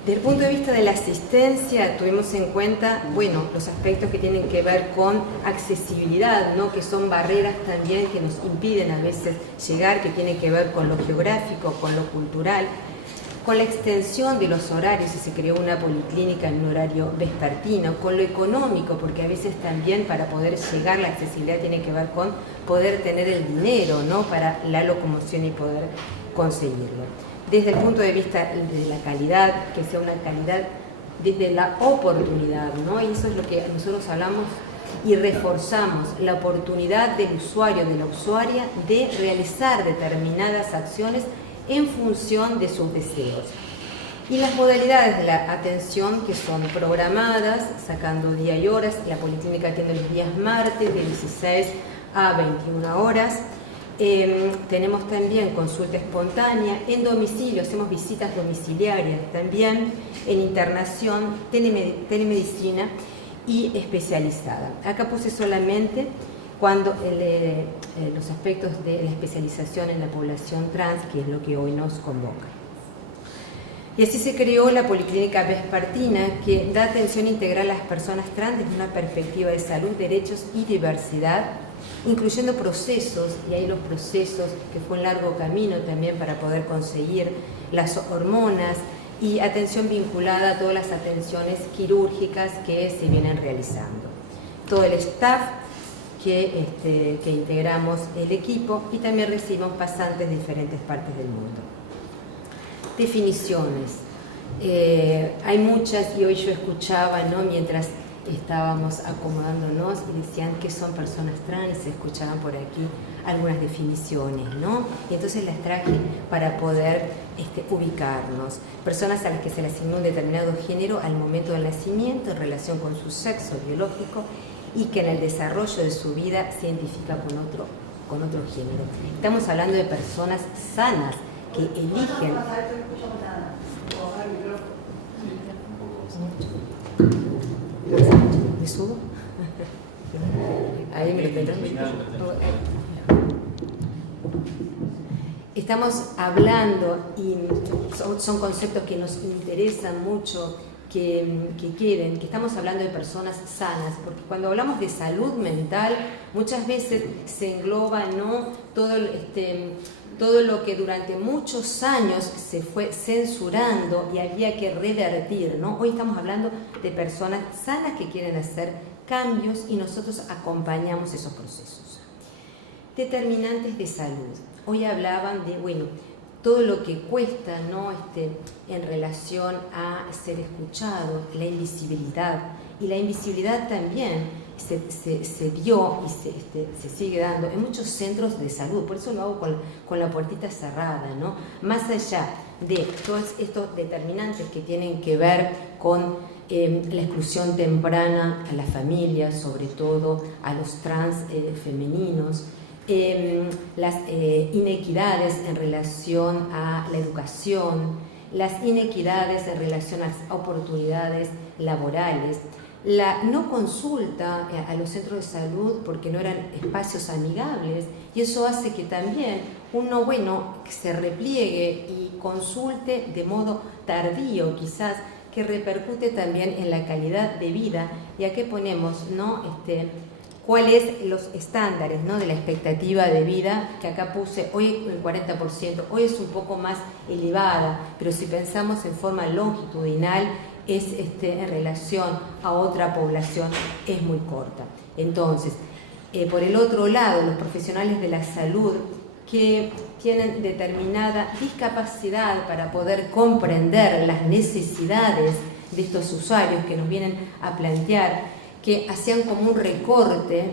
Desde el punto de vista de la asistencia, tuvimos en cuenta, bueno, los aspectos que tienen que ver con accesibilidad, ¿no? Que son barreras también que nos impiden a veces llegar, que tienen que ver con lo geográfico, con lo cultural, con la extensión de los horarios, si se creó una policlínica en un horario vespertino, con lo económico, porque a veces también para poder llegar la accesibilidad tiene que ver con poder tener el dinero, ¿no? Para la locomoción y poder conseguirlo. Desde el punto de vista de la calidad, que sea una calidad desde la oportunidad, ¿no? Y eso es lo que nosotros hablamos y reforzamos, la oportunidad del usuario, de la usuaria, de realizar determinadas acciones en función de sus deseos. Y las modalidades de la atención que son programadas, sacando día y horas, la policlínica atiende los días martes de 16 a 21 horas. Tenemos también consulta espontánea, en domicilio, hacemos visitas domiciliarias también, en internación, telemedicina y especializada. Acá puse solamente cuando los aspectos de la especialización en la población trans, que es lo que hoy nos convoca. Y así se creó la Policlínica Vespertina, que da atención integral a las personas trans desde una perspectiva de salud, derechos y diversidad, incluyendo procesos, y hay los procesos, que fue un largo camino también para poder conseguir las hormonas, y atención vinculada a todas las atenciones quirúrgicas que se vienen realizando. Todo el staff que integramos el equipo, y también recibimos pasantes de diferentes partes del mundo. Definiciones. Hay muchas, y hoy yo escuchaba, ¿no? Mientras estábamos acomodándonos, y decían que son personas trans, se escuchaban por aquí algunas definiciones, ¿no? Y entonces las traje para poder ubicarnos. Personas a las que se les asignó un determinado género al momento del nacimiento en relación con su sexo biológico, y que en el desarrollo de su vida se identifica con otro género. Estamos hablando de personas sanas que eligen. ¿Me subo? Ahí me lo tendrán. Estamos hablando, y son conceptos que nos interesan mucho, que estamos hablando de personas sanas, porque cuando hablamos de salud mental, muchas veces se engloba, ¿no? todo lo que durante muchos años se fue censurando y había que revertir, ¿no? Hoy estamos hablando de personas sanas que quieren hacer cambios, y nosotros acompañamos esos procesos. Determinantes de salud. Hoy hablaban de, bueno, todo lo que cuesta, ¿no? En relación a ser escuchado, la invisibilidad. Y la invisibilidad también se dio y se sigue dando en muchos centros de salud. Por eso lo hago con la puertita cerrada, ¿no? Más allá de todos estos determinantes que tienen que ver con la exclusión temprana a las familias, sobre todo a los trans femeninos, las inequidades en relación a la educación, las inequidades en relación a las oportunidades laborales, la no consulta a los centros de salud porque no eran espacios amigables, y eso hace que también uno, se repliegue y consulte de modo tardío quizás, que repercute también en la calidad de vida. Y aquí ponemos, cuáles los estándares, ¿no?, de la expectativa de vida, que acá puse hoy el 40%, hoy es un poco más elevada, pero si pensamos en forma longitudinal, es en relación a otra población es muy corta. Entonces, por el otro lado, los profesionales de la salud que tienen determinada discapacidad para poder comprender las necesidades de estos usuarios que nos vienen a plantear, que hacían como un recorte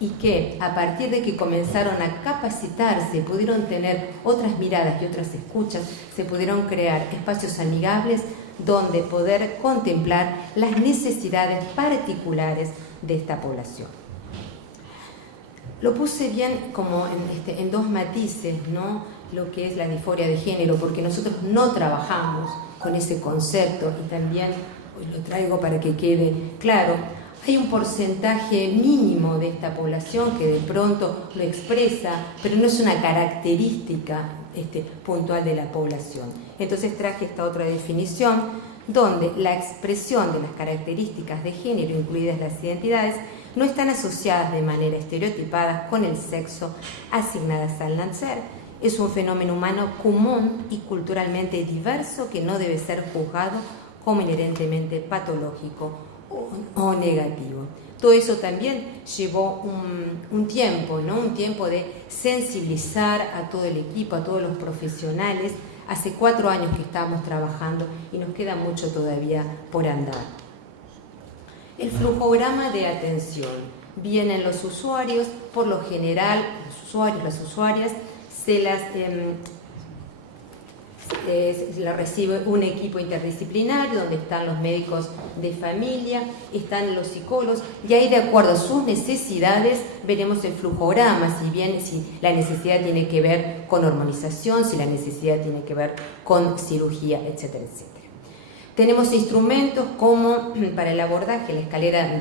y que a partir de que comenzaron a capacitarse, pudieron tener otras miradas y otras escuchas, se pudieron crear espacios amigables donde poder contemplar las necesidades particulares de esta población. Lo puse bien como en dos matices, ¿no?, lo que es la disforia de género, porque nosotros no trabajamos con ese concepto, y también hoy lo traigo para que quede claro. Hay un porcentaje mínimo de esta población que de pronto lo expresa, pero no es una característica puntual de la población. Entonces traje esta otra definición, donde la expresión de las características de género, incluidas las identidades, no están asociadas de manera estereotipada con el sexo asignadas al nacer. Es un fenómeno humano común y culturalmente diverso que no debe ser juzgado como inherentemente patológico o negativo. Todo eso también llevó un tiempo, ¿no?, un tiempo de sensibilizar a todo el equipo, a todos los profesionales. Hace 4 años que estamos trabajando y nos queda mucho todavía por andar. El flujograma de atención. Vienen los usuarios, por lo general, los usuarios, las usuarias, la recibe un equipo interdisciplinario donde están los médicos de familia, están los psicólogos, y ahí de acuerdo a sus necesidades veremos el flujograma, si la necesidad tiene que ver con hormonización, si la necesidad tiene que ver con cirugía, etcétera, etcétera. Tenemos instrumentos como para el abordaje, la escalera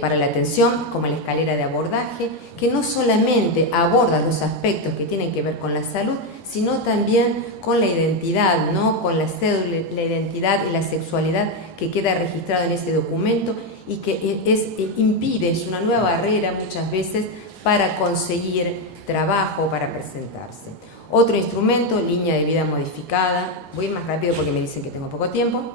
para la atención, como la escalera de abordaje, que no solamente aborda los aspectos que tienen que ver con la salud, sino también con la identidad, ¿no?, con la cédula, la identidad y la sexualidad que queda registrado en ese documento, y que es una nueva barrera muchas veces para conseguir trabajo, para presentarse. Otro instrumento, línea de vida modificada. Voy más rápido porque me dicen que tengo poco tiempo.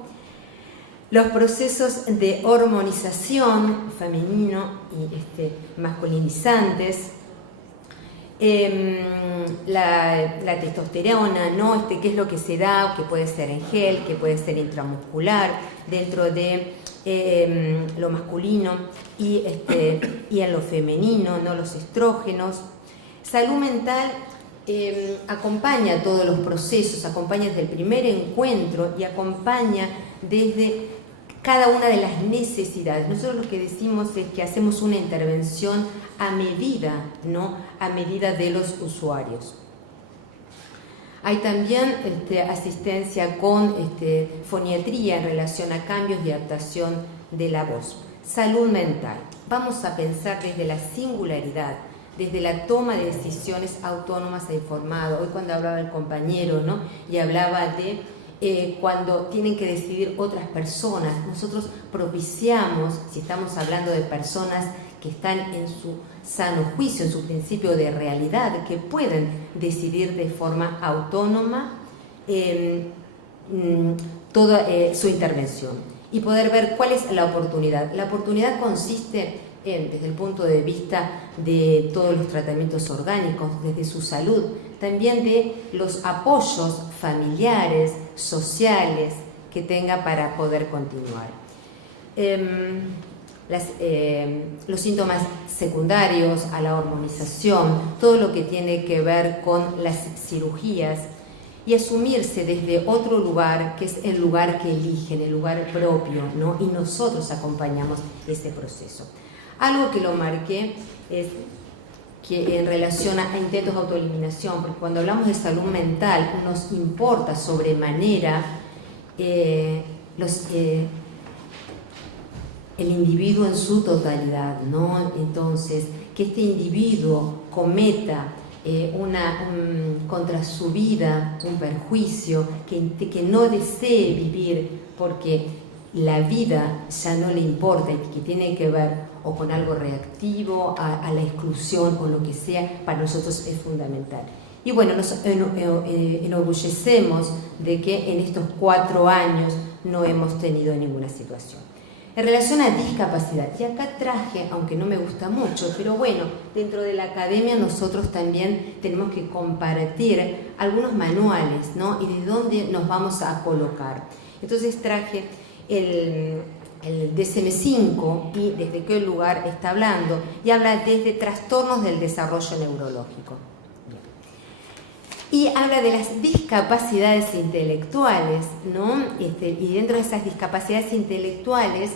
Los procesos de hormonización femenino y masculinizantes, la testosterona, ¿no?, qué es lo que se da, que puede ser en gel, que puede ser intramuscular, dentro de lo masculino y en lo femenino, ¿no?, los estrógenos. Salud mental acompaña todos los procesos, acompaña desde el primer encuentro y acompaña desde cada una de las necesidades. Nosotros lo que decimos es que hacemos una intervención a medida, ¿no?, a medida de los usuarios. Hay también asistencia con foniatría en relación a cambios de adaptación de la voz. Salud mental. Vamos a pensar desde la singularidad, desde la toma de decisiones autónomas e informadas. Hoy cuando hablaba el compañero, ¿no?, y hablaba de cuando tienen que decidir otras personas, nosotros propiciamos, si estamos hablando de personas que están en su sano juicio, en su principio de realidad, que pueden decidir de forma autónoma toda su intervención y poder ver cuál es la oportunidad. La oportunidad consiste desde el punto de vista de todos los tratamientos orgánicos, desde su salud, también de los apoyos familiares, sociales que tenga para poder continuar. Los síntomas secundarios a la hormonización, todo lo que tiene que ver con las cirugías, y asumirse desde otro lugar, que es el lugar que eligen, el lugar propio, ¿no? Y nosotros acompañamos ese proceso. Algo que lo marqué es que en relación a intentos de autoeliminación, porque cuando hablamos de salud mental nos importa sobremanera el individuo en su totalidad, ¿no? Entonces, que este individuo cometa contra su vida un perjuicio, que no desee vivir porque la vida ya no le importa y que tiene que ver o con algo reactivo, a la exclusión o lo que sea, para nosotros es fundamental. Y bueno, nos enorgullecemos de que en estos 4 años no hemos tenido ninguna situación. En relación a discapacidad, y acá traje, aunque no me gusta mucho, pero bueno, dentro de la academia nosotros también tenemos que compartir algunos manuales, ¿no? Y de dónde nos vamos a colocar. Entonces traje el DSM-5 y desde qué lugar está hablando, y habla desde trastornos del desarrollo neurológico. Y habla de las discapacidades intelectuales, ¿no? Y dentro de esas discapacidades intelectuales,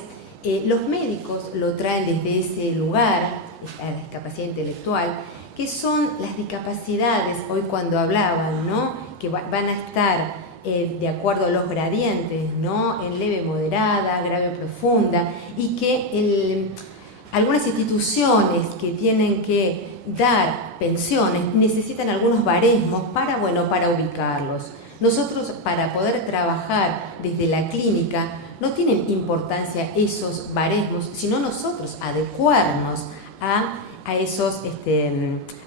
los médicos lo traen desde ese lugar, a la discapacidad intelectual, que son las discapacidades, hoy cuando hablaban, ¿no? Que van a estar de acuerdo a los gradientes, ¿no? En leve, moderada, grave, profunda, y que algunas instituciones que tienen que dar pensiones necesitan algunos baremos para ubicarlos. Nosotros, para poder trabajar desde la clínica, no tienen importancia esos baremos, sino nosotros adecuarnos a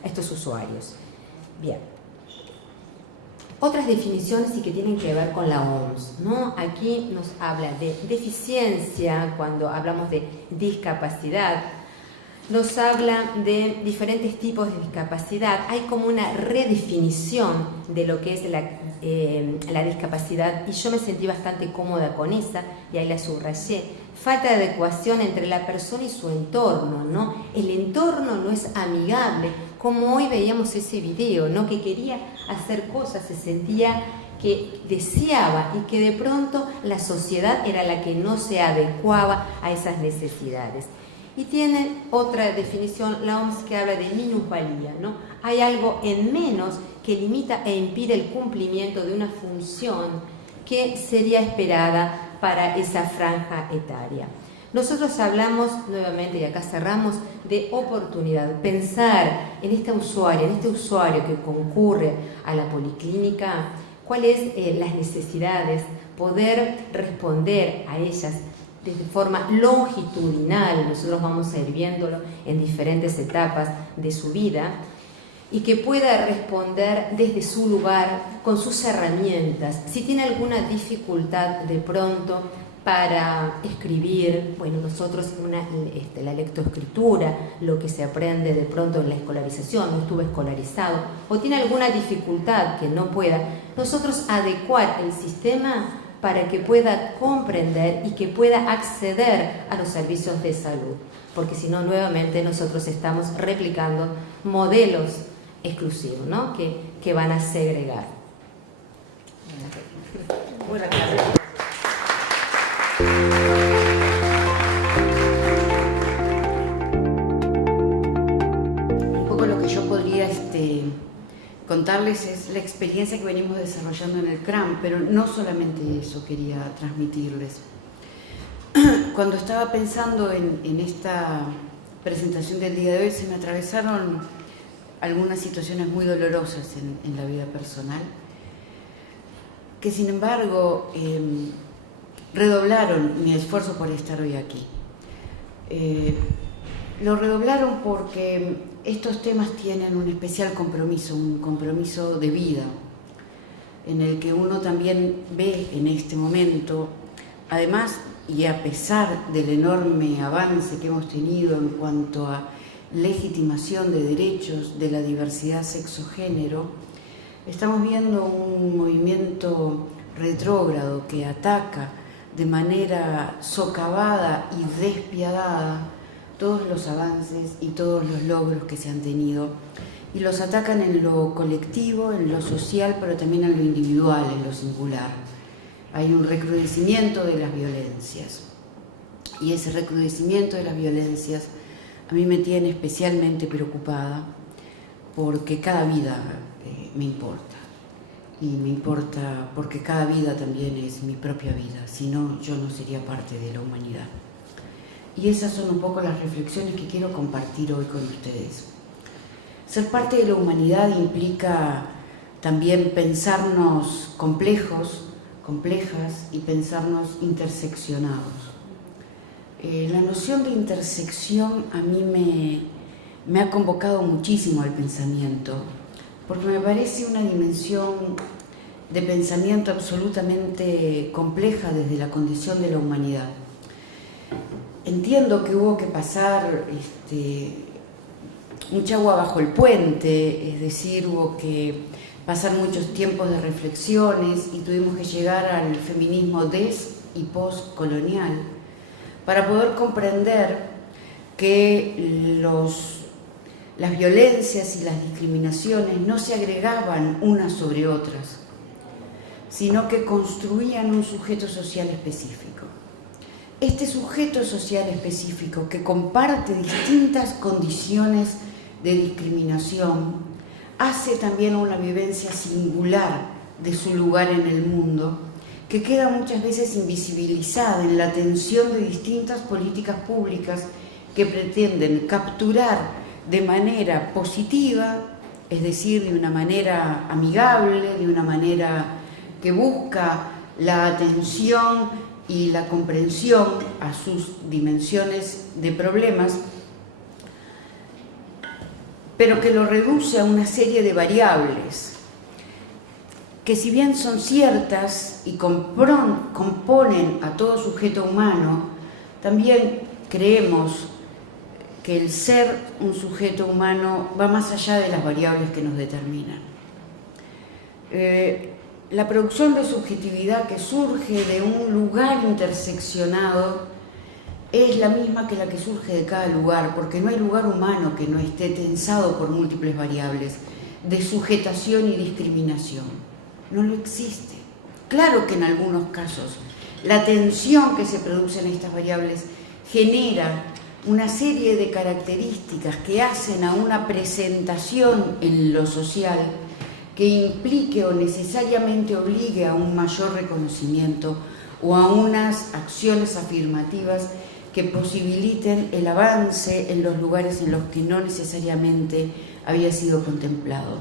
estos usuarios. Bien. Otras definiciones y que tienen que ver con la OMS, ¿no? Aquí nos habla de deficiencia, cuando hablamos de discapacidad, nos habla de diferentes tipos de discapacidad. Hay como una redefinición de lo que es la discapacidad, y yo me sentí bastante cómoda con esa, y ahí la subrayé. Falta de adecuación entre la persona y su entorno, ¿no? El entorno no es amigable, como hoy veíamos ese video, ¿no? Que quería hacer cosas, se sentía que deseaba, y que de pronto la sociedad era la que no se adecuaba a esas necesidades. Y tiene otra definición, la OMS, que habla de minusvalía, ¿no? Hay algo en menos que limita e impide el cumplimiento de una función que sería esperada para esa franja etaria. Nosotros hablamos nuevamente, y acá cerramos, de oportunidad. Pensar en este usuario que concurre a la policlínica, cuáles las necesidades, poder responder a ellas de forma longitudinal. Nosotros vamos a ir viéndolo en diferentes etapas de su vida, y que pueda responder desde su lugar, con sus herramientas. Si tiene alguna dificultad de pronto para escribir, bueno, nosotros la lectoescritura, lo que se aprende de pronto en la escolarización, no estuvo escolarizado, o tiene alguna dificultad que no pueda, nosotros adecuar el sistema para que pueda comprender y que pueda acceder a los servicios de salud, porque si no, nuevamente nosotros estamos replicando modelos exclusivos, ¿no? que van a segregar. Buenas tardes. Un poco lo que yo podría contarles es la experiencia que venimos desarrollando en el CRAM, pero no solamente eso quería transmitirles. Cuando estaba pensando en esta presentación del día de hoy, se me atravesaron algunas situaciones muy dolorosas en la vida personal, que sin embargo redoblaron mi esfuerzo por estar hoy aquí. Lo redoblaron porque estos temas tienen un especial compromiso, un compromiso de vida, en el que uno también ve en este momento, además y a pesar del enorme avance que hemos tenido en cuanto a legitimación de derechos de la diversidad sexo-género, estamos viendo un movimiento retrógrado que ataca de manera socavada y despiadada todos los avances y todos los logros que se han tenido y los atacan en lo colectivo, en lo social, pero también en lo individual, en lo singular. Hay un recrudecimiento de las violencias, y ese recrudecimiento de las violencias a mí me tiene especialmente preocupada, porque cada vida me importa, y me importa porque cada vida también es mi propia vida, si no, yo no sería parte de la humanidad. Y esas son un poco las reflexiones que quiero compartir hoy con ustedes. Ser parte de la humanidad implica también pensarnos complejos, complejas, y pensarnos interseccionados. La noción de intersección a mí me ha convocado muchísimo al pensamiento, porque me parece una dimensión de pensamiento absolutamente compleja desde la condición de la humanidad. Entiendo que hubo que pasar mucha agua bajo el puente, es decir, hubo que pasar muchos tiempos de reflexiones y tuvimos que llegar al feminismo des- y postcolonial para poder comprender que las violencias y las discriminaciones no se agregaban unas sobre otras, sino que construían un sujeto social específico. Este sujeto social específico, que comparte distintas condiciones de discriminación, hace también una vivencia singular de su lugar en el mundo, que queda muchas veces invisibilizada en la tensión de distintas políticas públicas que pretenden capturar de manera positiva, es decir, de una manera amigable, de una manera que busca la atención y la comprensión a sus dimensiones de problemas, pero que lo reduce a una serie de variables que, si bien son ciertas y componen a todo sujeto humano, también creemos que el ser un sujeto humano va más allá de las variables que nos determinan. La producción de subjetividad que surge de un lugar interseccionado es la misma que la que surge de cada lugar, porque no hay lugar humano que no esté tensado por múltiples variables de sujetación y discriminación. No lo existe. Claro que en algunos casos la tensión que se produce en estas variables genera una serie de características que hacen a una presentación en lo social que implique o necesariamente obligue a un mayor reconocimiento o a unas acciones afirmativas que posibiliten el avance en los lugares en los que no necesariamente había sido contemplado.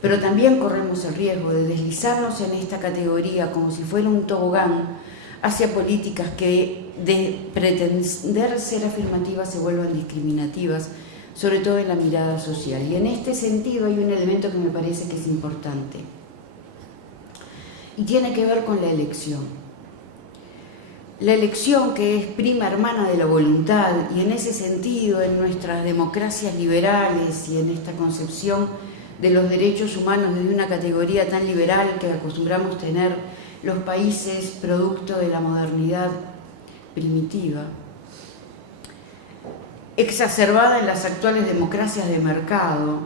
Pero también corremos el riesgo de deslizarnos en esta categoría como si fuera un tobogán hacia políticas que, de pretender ser afirmativas, se vuelvan discriminativas, sobre todo en la mirada social. Y en este sentido hay un elemento que me parece que es importante, y tiene que ver con la elección. La elección, que es prima hermana de la voluntad, y en ese sentido, en nuestras democracias liberales y en esta concepción de los derechos humanos desde una categoría tan liberal que acostumbramos tener los países producto de la modernidad primitiva, exacerbada en las actuales democracias de mercado,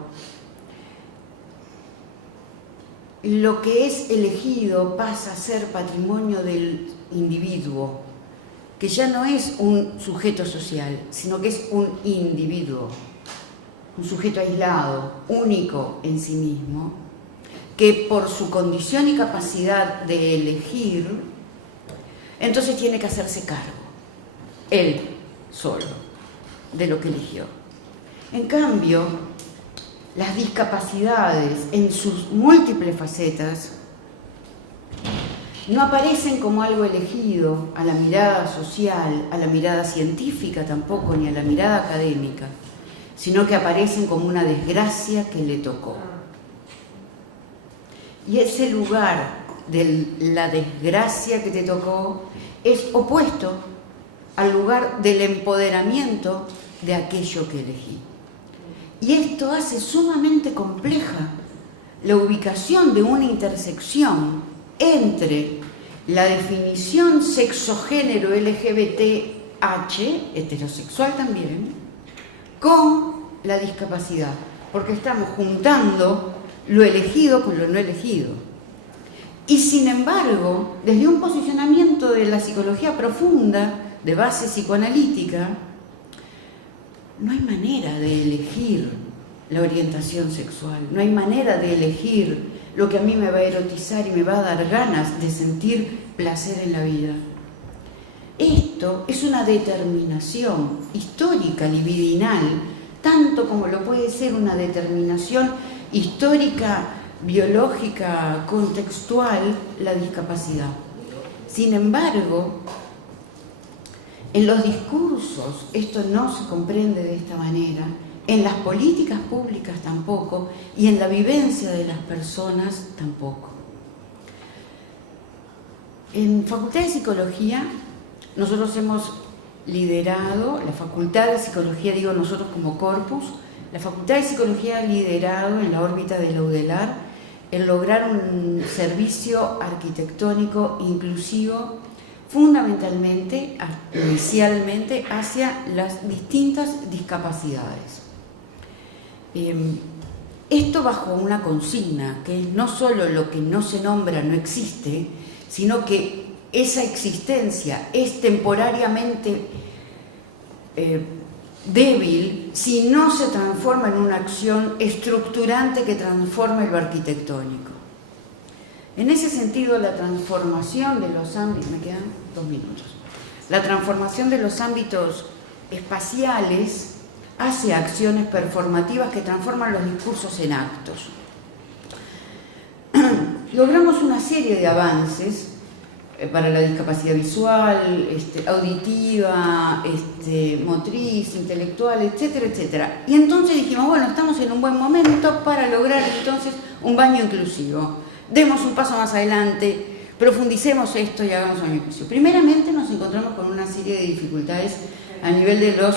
lo que es elegido pasa a ser patrimonio del individuo, que ya no es un sujeto social, sino que es un individuo, un sujeto aislado, único en sí mismo, que por su condición y capacidad de elegir, entonces tiene que hacerse cargo, él solo, de lo que eligió. En cambio, las discapacidades en sus múltiples facetas no aparecen como algo elegido a la mirada social, a la mirada científica tampoco, ni a la mirada académica, sino que aparecen como una desgracia que le tocó. Y ese lugar de la desgracia que te tocó es opuesto al lugar del empoderamiento de aquello que elegí. Y esto hace sumamente compleja la ubicación de una intersección entre la definición sexo-género LGBTH, heterosexual también, con la discapacidad. porque estamos juntando lo elegido con lo no elegido. Y sin embargo, desde un posicionamiento de la psicología profunda, de base psicoanalítica, no hay manera de elegir la orientación sexual, no hay manera de elegir lo que a mí me va a erotizar y me va a dar ganas de sentir placer en la vida. Esto es una determinación histórica, libidinal, tanto como lo puede ser una determinación histórica, biológica, contextual, la discapacidad. Sin embargo, en los discursos esto no se comprende de esta manera, en las políticas públicas tampoco, y en la vivencia de las personas tampoco. En Facultad de Psicología, nosotros hemos liderado, la Facultad de Psicología, digo nosotros como corpus, la Facultad de Psicología ha liderado en la órbita de la UDELAR el lograr un servicio arquitectónico inclusivo, fundamentalmente, inicialmente, hacia las distintas discapacidades. Esto bajo una consigna, que es no solo lo que no se nombra no existe, sino que esa existencia es temporariamente débil si no se transforma en una acción estructurante que transforme lo arquitectónico. En ese sentido, la transformación de los ámbitos, me quedan 2 minutos, la transformación de los ámbitos espaciales hace acciones performativas que transforman los discursos en actos. Logramos una serie de avances para la discapacidad visual, auditiva, motriz, intelectual, etcétera, etcétera. Y entonces dijimos, bueno, estamos en un buen momento para lograr entonces un baño inclusivo. Demos un paso más adelante, profundicemos esto y hagamos un baño inclusivo. Primeramente nos encontramos con una serie de dificultades a nivel de los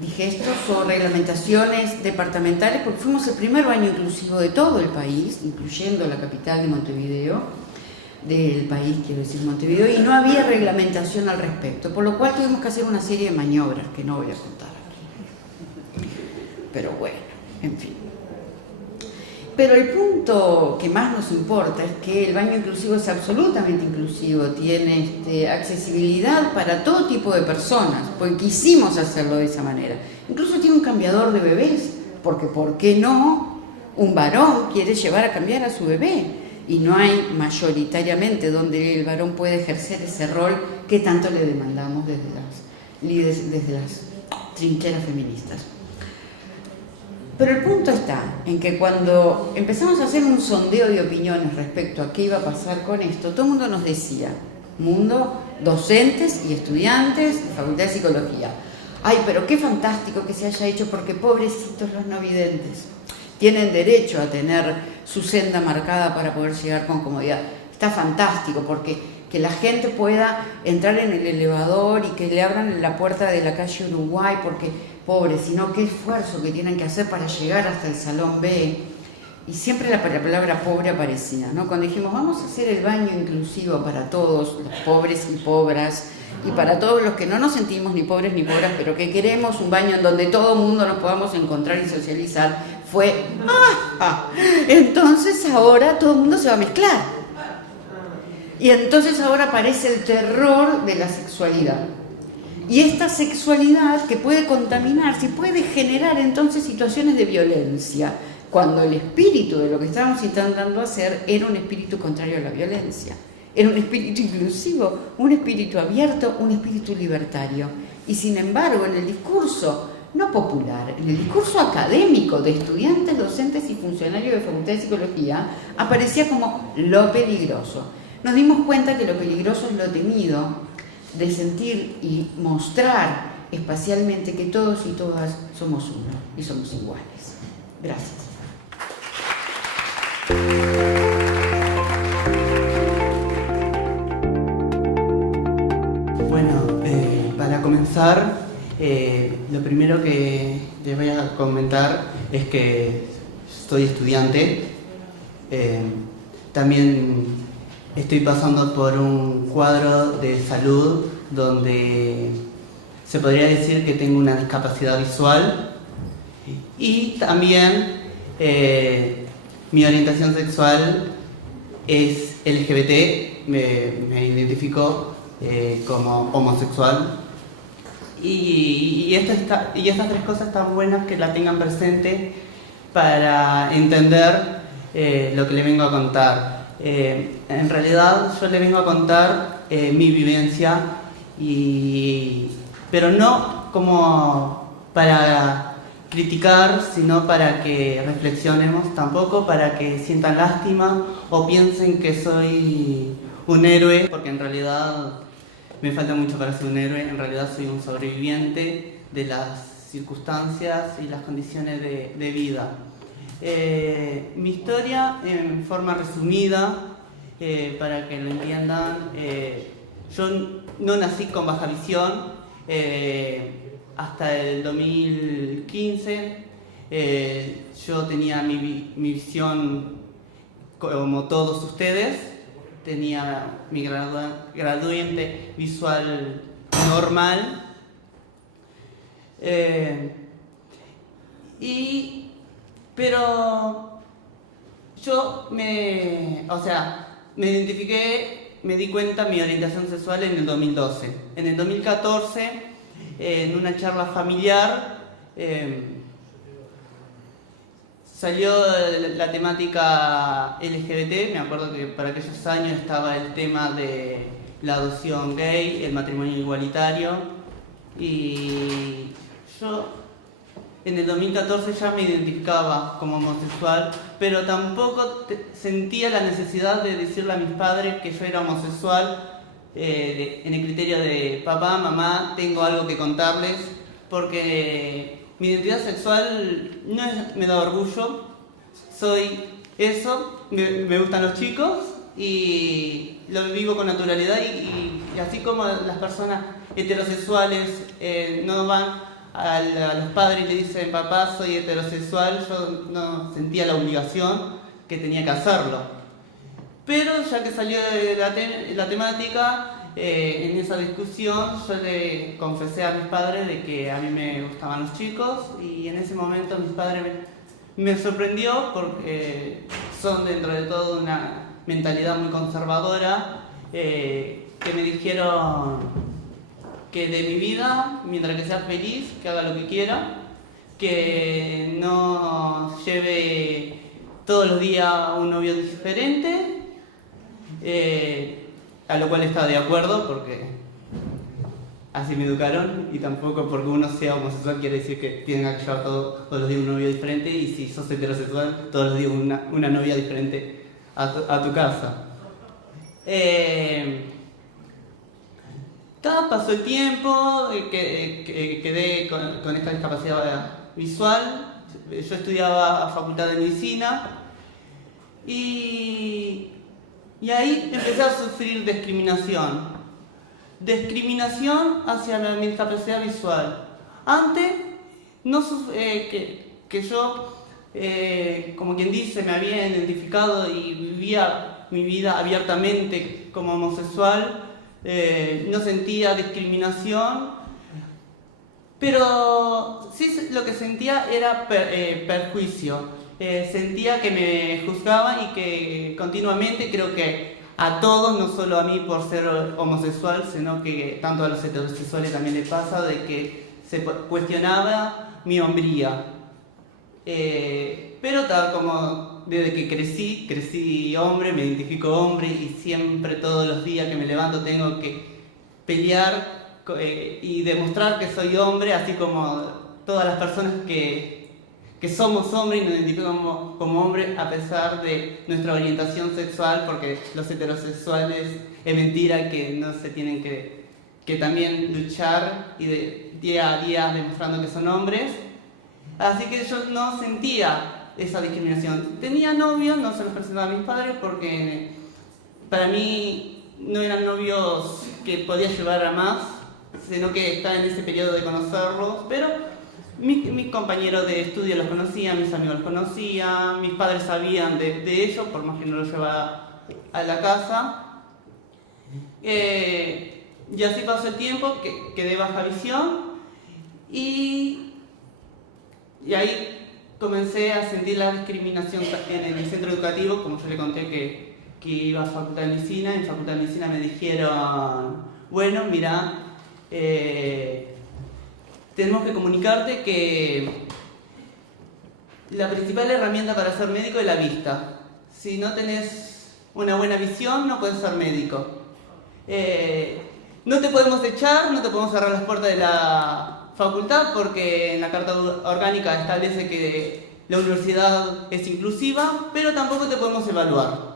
digestos o reglamentaciones departamentales, porque fuimos el primer baño inclusivo de todo el país, incluyendo la capital de Montevideo, del país, quiero decir Montevideo, y no había reglamentación al respecto, por lo cual tuvimos que hacer una serie de maniobras que no voy a contar aquí. Pero bueno, en fin. Pero el punto que más nos importa es que el baño inclusivo es absolutamente inclusivo, tiene accesibilidad para todo tipo de personas, porque quisimos hacerlo de esa manera. Incluso tiene un cambiador de bebés, porque ¿por qué no? Un varón quiere llevar a cambiar a su bebé, y no hay mayoritariamente donde el varón puede ejercer ese rol que tanto le demandamos desde las trincheras feministas. Pero el punto está en que cuando empezamos a hacer un sondeo de opiniones respecto a qué iba a pasar con esto, todo el mundo nos decía, mundo, docentes y estudiantes de Facultad de Psicología, ay, pero qué fantástico que se haya hecho, porque pobrecitos los no videntes tienen derecho a tener su senda marcada para poder llegar con comodidad. Está fantástico, porque que la gente pueda entrar en el elevador y que le abran la puerta de la calle Uruguay, porque pobre, sino qué esfuerzo que tienen que hacer para llegar hasta el salón B. Y siempre la palabra pobre aparecía, ¿no? Cuando dijimos, vamos a hacer el baño inclusivo para todos, los pobres y pobres, y para todos los que no nos sentimos ni pobres ni pobres, pero que queremos un baño en donde todo el mundo nos podamos encontrar y socializar, fue, entonces ahora todo el mundo se va a mezclar. Y entonces ahora aparece el terror de la sexualidad. Y esta sexualidad que puede contaminarse y puede generar entonces situaciones de violencia, cuando el espíritu de lo que estábamos intentando hacer era un espíritu contrario a la violencia. Era un espíritu inclusivo, un espíritu abierto, un espíritu libertario. Y sin embargo, en el discurso no popular, en el discurso académico de estudiantes, docentes y funcionarios de Facultad de Psicología, aparecía como lo peligroso. Nos dimos cuenta que lo peligroso es lo temido, de sentir y mostrar espacialmente que todos y todas somos uno y somos iguales. Gracias. Bueno, para comenzar, lo primero que les voy a comentar es que soy estudiante. También estoy pasando por un cuadro de salud donde se podría decir que tengo una discapacidad visual Y también mi orientación sexual es LGBT, me identifico como homosexual. Y estas tres cosas están buenas que la tengan presente para entender lo que le vengo a contar. En realidad yo le vengo a contar mi vivencia, pero no como para criticar, sino para que reflexionemos, tampoco para que sientan lástima o piensen que soy un héroe, porque en realidad me falta mucho para ser un héroe. En realidad soy un sobreviviente de las circunstancias y las condiciones de vida. Mi historia, en forma resumida, para que lo entiendan, yo no nací con baja visión. Hasta el 2015 yo tenía mi visión como todos ustedes. Tenía mi gradiente visual normal. Pero yo me identifiqué, me di cuenta de mi orientación sexual en el 2012. En el 2014, en una charla familiar, salió la temática LGBT. Me acuerdo que para aquellos años estaba el tema de la adopción gay, el matrimonio igualitario, y yo en el 2014 ya me identificaba como homosexual, pero tampoco sentía la necesidad de decirle a mis padres que yo era homosexual, en el criterio de papá, mamá, tengo algo que contarles, porque mi identidad sexual me da orgullo, soy eso, me gustan los chicos y lo vivo con naturalidad, y así como las personas heterosexuales no van a los padres y le dicen papá soy heterosexual, yo no sentía la obligación que tenía que hacerlo. Pero ya que salió la temática, en esa discusión yo le confesé a mis padres de que a mí me gustaban los chicos, y en ese momento mis padres me sorprendió porque son dentro de todo una mentalidad muy conservadora, que me dijeron que de mi vida, mientras que sea feliz, que haga lo que quiera, que no lleve todos los días a un novio diferente, a lo cual estaba de acuerdo porque así me educaron, y tampoco porque uno sea homosexual quiere decir que tienen que llevar todos los días un novio diferente, y si sos heterosexual todos los días una novia diferente a tu casa. Pasó el tiempo, quedé con esta discapacidad visual. Yo estudiaba Facultad de Medicina y ahí empecé a sufrir discriminación hacia mi discapacidad visual. Antes, que yo, como quien dice, me había identificado y vivía mi vida abiertamente como homosexual, no sentía discriminación, pero sí lo que sentía era perjuicio. Sentía que me juzgaban y que continuamente, creo que a todos, no solo a mí por ser homosexual, sino que tanto a los heterosexuales también les pasa, de que se cuestionaba mi hombría. Pero tal como desde que crecí hombre, me identifico hombre, y siempre todos los días que me levanto tengo que pelear y demostrar que soy hombre, así como todas las personas que somos hombres y nos identificamos como hombres a pesar de nuestra orientación sexual, porque los heterosexuales es mentira que no se tienen que también luchar y día a día demostrando que son hombres. Así que yo no sentía esa discriminación. Tenía novios, no se los presentaba a mis padres porque para mí no eran novios que podía llevar a más, sino que estaba en ese periodo de conocerlos, pero mis compañeros de estudio los conocían, mis amigos los conocían, mis padres sabían de ellos, por más que no los llevaba a la casa. Y así pasó el tiempo, quedé baja visión, y Y ahí comencé a sentir la discriminación en el centro educativo, como yo le conté que iba a Facultad de Medicina. En Facultad de Medicina me dijeron, bueno, mira, tenemos que comunicarte que la principal herramienta para ser médico es la vista. Si no tenés una buena visión, no puedes ser médico. No te podemos echar, no te podemos cerrar las puertas de la facultad porque en la Carta Orgánica establece que la universidad es inclusiva, pero tampoco te podemos evaluar.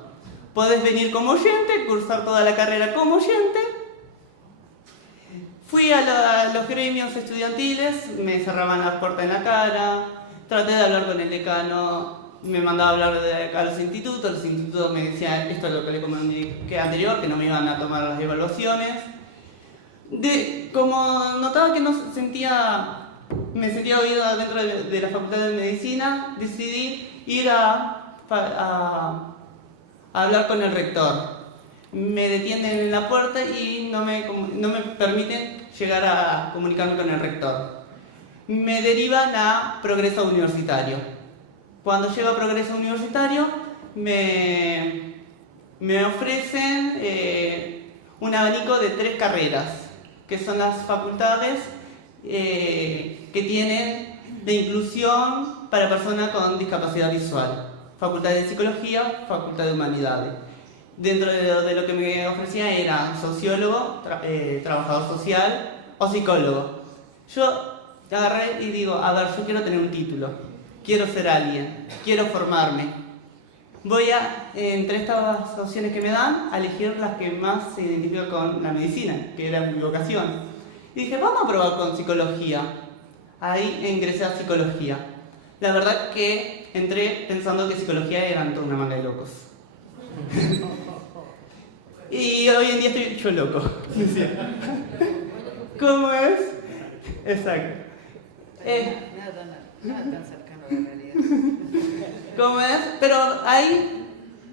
Podés venir como oyente, cursar toda la carrera como oyente. Fui a los gremios estudiantiles, me cerraban las puertas en la cara, traté de hablar con el decano, me mandaba a hablar a los institutos me decían, esto es lo que le comuniqué anterior, que no me iban a tomar las evaluaciones. Como notaba que no me sentía oída dentro de la Facultad de Medicina, decidí ir a hablar con el rector. Me detienen en la puerta y no me permiten llegar a comunicarme con el rector. Me derivan a Progreso Universitario. Cuando llego a Progreso Universitario me ofrecen un abanico de 3 carreras, que son las facultades que tienen de inclusión para personas con discapacidad visual. Facultad de Psicología, Facultad de Humanidades. Dentro de lo que me ofrecía era sociólogo, trabajador social o psicólogo. Yo agarré y digo, a ver, yo quiero tener un título, quiero ser alguien, quiero formarme. Voy entre estas opciones que me dan, a elegir las que más se identifican con la medicina, que era mi vocación. Y dije, vamos a probar con psicología. Ahí ingresé a psicología. La verdad que entré pensando que psicología eran toda una manga de locos. Y hoy en día estoy yo loco. ¿Cómo es? Exacto. Nada tan cercano a la realidad. ¿Cómo es? Pero ahí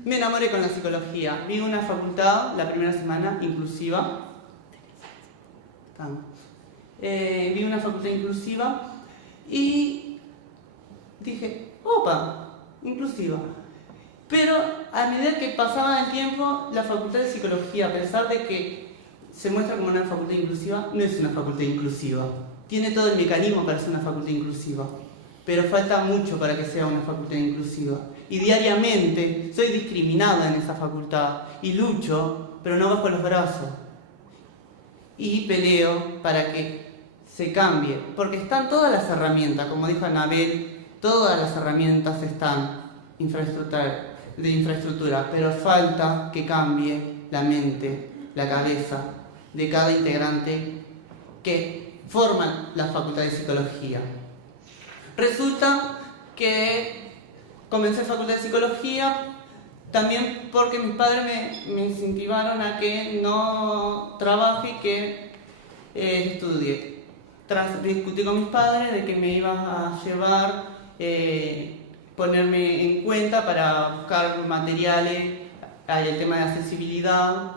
me enamoré con la psicología. Vi una facultad la primera semana inclusiva. Vi una facultad inclusiva y dije, opa, inclusiva. Pero a medida que pasaba el tiempo, la facultad de psicología, a pesar de que se muestra como una facultad inclusiva, no es una facultad inclusiva. Tiene todo el mecanismo para ser una facultad inclusiva, pero falta mucho para que sea una facultad inclusiva. Y diariamente soy discriminada en esa facultad y lucho, pero no bajo los brazos. Y peleo para que se cambie, porque están todas las herramientas, como dijo Anabel, todas las herramientas están de infraestructura, pero falta que cambie la mente, la cabeza de cada integrante que forman la Facultad de Psicología. Resulta que comencé Facultad de Psicología también porque mis padres me incentivaron a que no trabaje y que estudie. Tras discutir con mis padres de que me iban a llevar, ponerme en cuenta para buscar materiales, el tema de accesibilidad,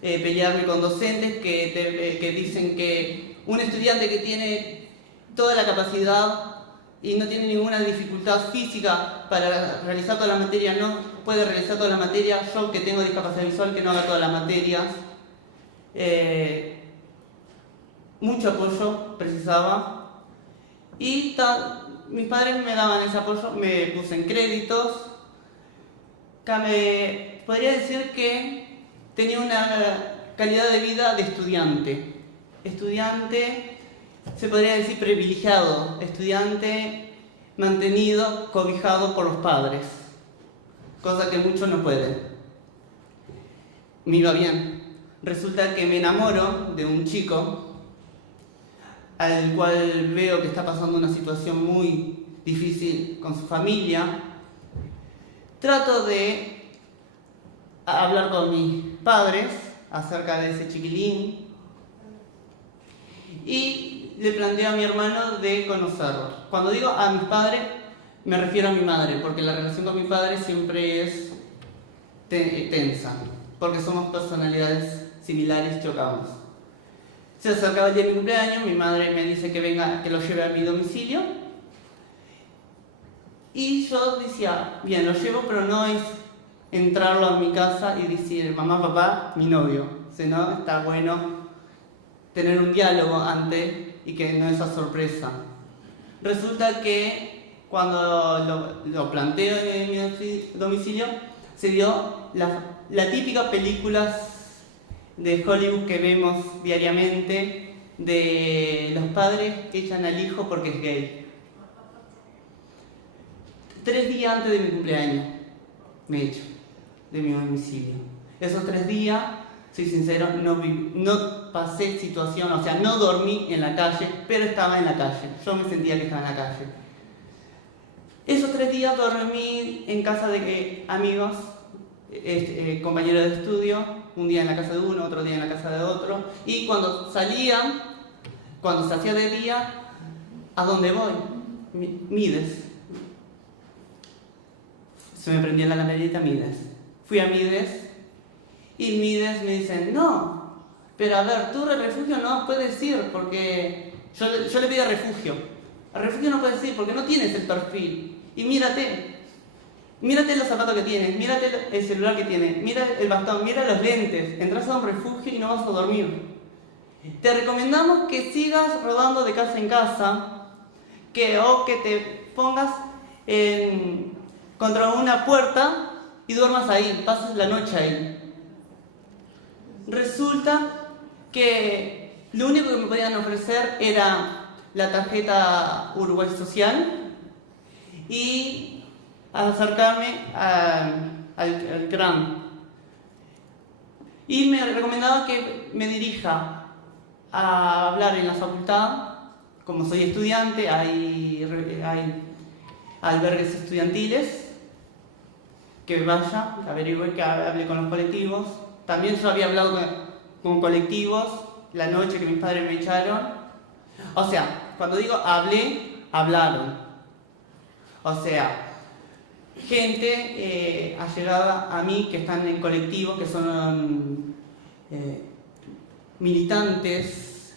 pelearme con docentes que dicen que un estudiante que tiene toda la capacidad y no tiene ninguna dificultad física para realizar todas las materias, no puede realizar todas las materias. Yo que tengo discapacidad visual, que no haga todas las materias. Mucho apoyo precisaba y mis padres me daban ese apoyo, me puse en créditos. Podría decir que tenía una calidad de vida de estudiante. Estudiante, se podría decir privilegiado, estudiante mantenido, cobijado por los padres, cosa que muchos no pueden. Me iba bien. Resulta que me enamoro de un chico al cual veo que está pasando una situación muy difícil con su familia. Trato de hablar con mis padres acerca de ese chiquilín y le planteo a mi hermano de conocerlo. Cuando digo a mis padres, me refiero a mi madre, porque la relación con mi padre siempre es tensa, porque somos personalidades similares, chocamos. Se acercaba el día de mi cumpleaños, mi madre me dice que venga, que lo lleve a mi domicilio. Y yo decía, bien, lo llevo, pero no es entrarlo a mi casa y decir, mamá, papá, mi novio. Sino está bueno tener un diálogo antes y que no esa sorpresa. Resulta que cuando lo planteo en mi domicilio, se dio la típica película de Hollywood que vemos diariamente de los padres que echan al hijo porque es gay. 3 días antes de mi cumpleaños me echo de mi domicilio. Esos 3 días, soy sincero, no pasé situación, o sea, no dormí en la calle, pero estaba en la calle. Yo me sentía que estaba en la calle. Esos 3 días dormí en casa de amigos, compañeros de estudio, un día en la casa de uno, otro día en la casa de otro, y cuando salían, cuando se hacía de día, ¿a dónde voy? Mides. Se me prendía la lamparita Mides. Fui a Mides y Mides me dicen, no, pero a ver, tú al refugio no puedes ir porque yo le pedí refugio. Al refugio no puedes ir porque no tienes el perfil. Y mírate los zapatos que tienes, mírate el celular que tienes, mira el bastón, mira los lentes. Entras a un refugio y no vas a dormir. Te recomendamos que sigas rodando de casa en casa, o que te pongas contra una puerta y duermas ahí, pases la noche ahí. Resulta que lo único que me podían ofrecer era la tarjeta Uruguay Social y acercarme al CRAM. Y me recomendaba que me dirija a hablar en la facultad. Como soy estudiante, hay albergues estudiantiles, que vaya, que averigüe, que hable con los colectivos. También yo había hablado con colectivos la noche que mis padres me echaron. O sea, cuando digo hablé, hablaron. O sea, gente allegada a mí que están en colectivos, que son militantes,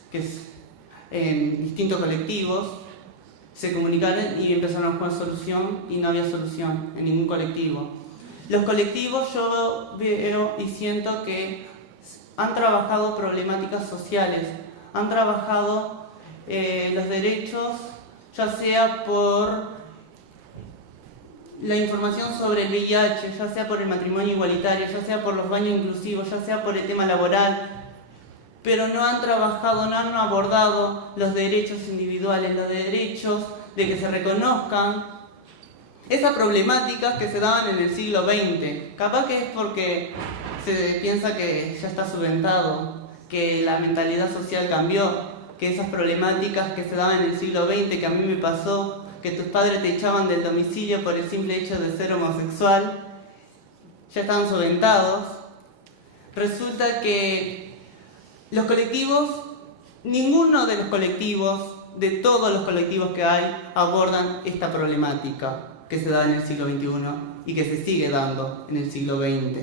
en distintos colectivos, se comunicaron y empezaron a buscar solución y no había solución en ningún colectivo. Los colectivos yo veo y siento que han trabajado problemáticas sociales, han trabajado los derechos, ya sea por la información sobre el VIH, ya sea por el matrimonio igualitario, ya sea por los baños inclusivos, ya sea por el tema laboral, pero no han trabajado, no han abordado los derechos individuales, los derechos de que se reconozcan esas problemáticas que se daban en el siglo XX. Capaz que es porque se piensa que ya está subventado, que la mentalidad social cambió, que esas problemáticas que se daban en el siglo XX, que a mí me pasó, que tus padres te echaban del domicilio por el simple hecho de ser homosexual, ya estaban subventados. Resulta que los colectivos, ninguno de los colectivos, de todos los colectivos que hay, abordan esta problemática que se da en el siglo XXI y que se sigue dando en el siglo XX.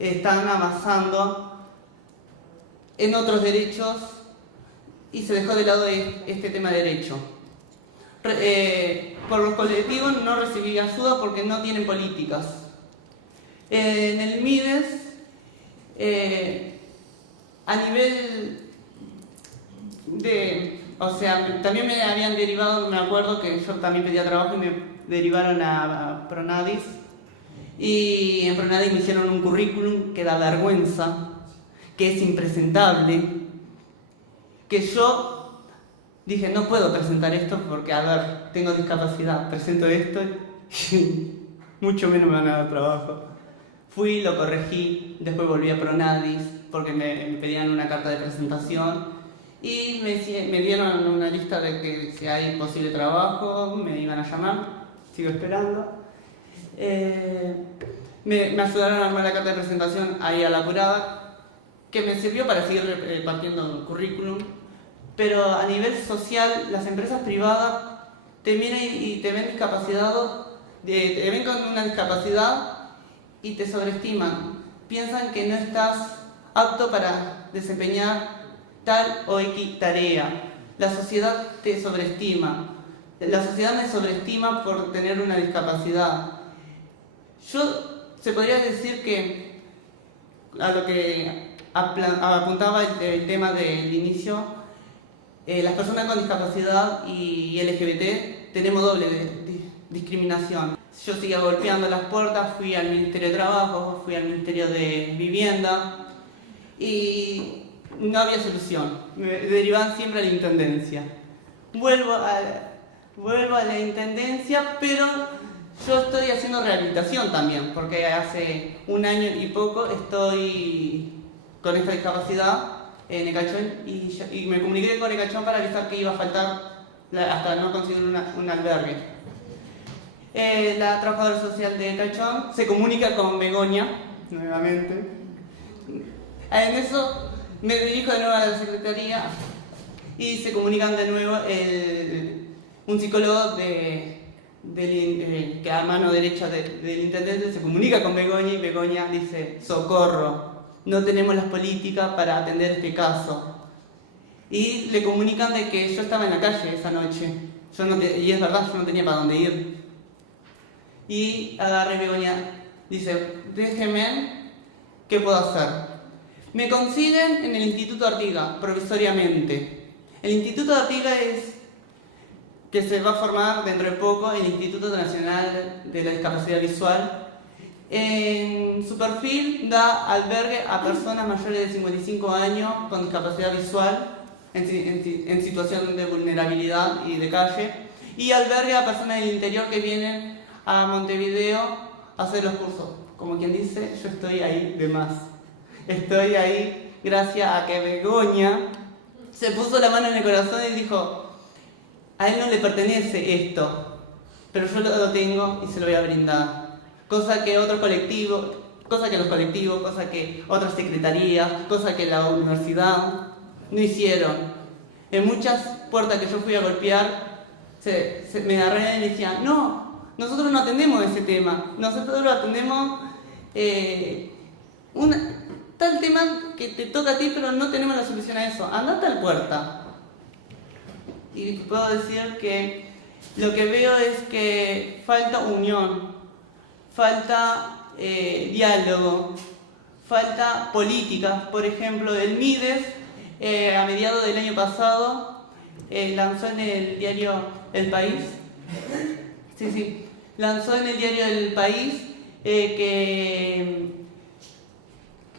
Están avanzando en otros derechos y se dejó de lado este tema de derecho. Por los colectivos no recibí ayuda porque no tienen políticas. En el Mides, a nivel de... O sea, también me habían derivado, me acuerdo que yo también pedía trabajo y me derivaron a Pronadis. Y en Pronadis me hicieron un currículum que da vergüenza, que es impresentable, que yo dije, no puedo presentar esto porque, a ver, tengo discapacidad, presento esto y mucho menos me van a dar trabajo. Fui, lo corregí, después volví a Pronadis porque me pedían una carta de presentación y me dieron una lista de que si hay posible trabajo me iban a llamar, sigo esperando. Me ayudaron a armar la carta de presentación ahí a la apurada, que me sirvió para seguir repartiendo currículum, pero a nivel social las empresas privadas te miran y te ven discapacitado, te ven con una discapacidad y te sobreestiman, piensan que no estás apto para desempeñar tal o X tarea. La sociedad te sobreestima, la sociedad me sobreestima por tener una discapacidad. Se podría decir que a lo que apuntaba el tema del inicio, las personas con discapacidad y LGBT tenemos doble discriminación. Yo seguía golpeando las puertas, fui al Ministerio de Trabajo, fui al Ministerio de Vivienda y no había solución. Me derivaban siempre a la Intendencia. Vuelvo a la Intendencia, pero yo estoy haciendo rehabilitación también, porque hace un año y poco estoy con esta discapacidad en Ecachón y me comuniqué con Ecachón para avisar que iba a faltar hasta no conseguir un albergue. La trabajadora social de Ecachón se comunica con Begoña, nuevamente. En eso me dirijo de nuevo a la secretaría y se comunican de nuevo un psicólogo que a mano derecha del intendente se comunica con Begoña y Begoña dice: socorro, no tenemos las políticas para atender este caso. Y le comunican de que yo estaba en la calle esa noche, y es verdad, yo no tenía para dónde ir. Y agarré Begoña, dice: déjeme, ¿qué puedo hacer? Me consiguen en el Instituto Artigas, provisoriamente. El Instituto Artigas es que se va a formar dentro de poco el Instituto Nacional de la Discapacidad Visual. En su perfil da albergue a personas mayores de 55 años con discapacidad visual en situación de vulnerabilidad y de calle, y albergue a personas del interior que vienen a Montevideo a hacer los cursos. Como quien dice, yo estoy ahí de más. Estoy ahí gracias a que Begoña se puso la mano en el corazón y dijo: a él no le pertenece esto, pero yo lo tengo y se lo voy a brindar. Cosa que otros colectivos, cosa que los colectivos, cosa que otras secretarías, cosa que la universidad no hicieron. En muchas puertas que yo fui a golpear, me agarraron y me decían: no, nosotros no atendemos ese tema, nosotros lo atendemos tal tema que te toca a ti, pero no tenemos la solución a eso. Anda a tal puerta. Y puedo decir que lo que veo es que falta unión, falta diálogo, falta política. Por ejemplo, el MIDES a mediados del año pasado lanzó en el diario El País, lanzó en el diario El País que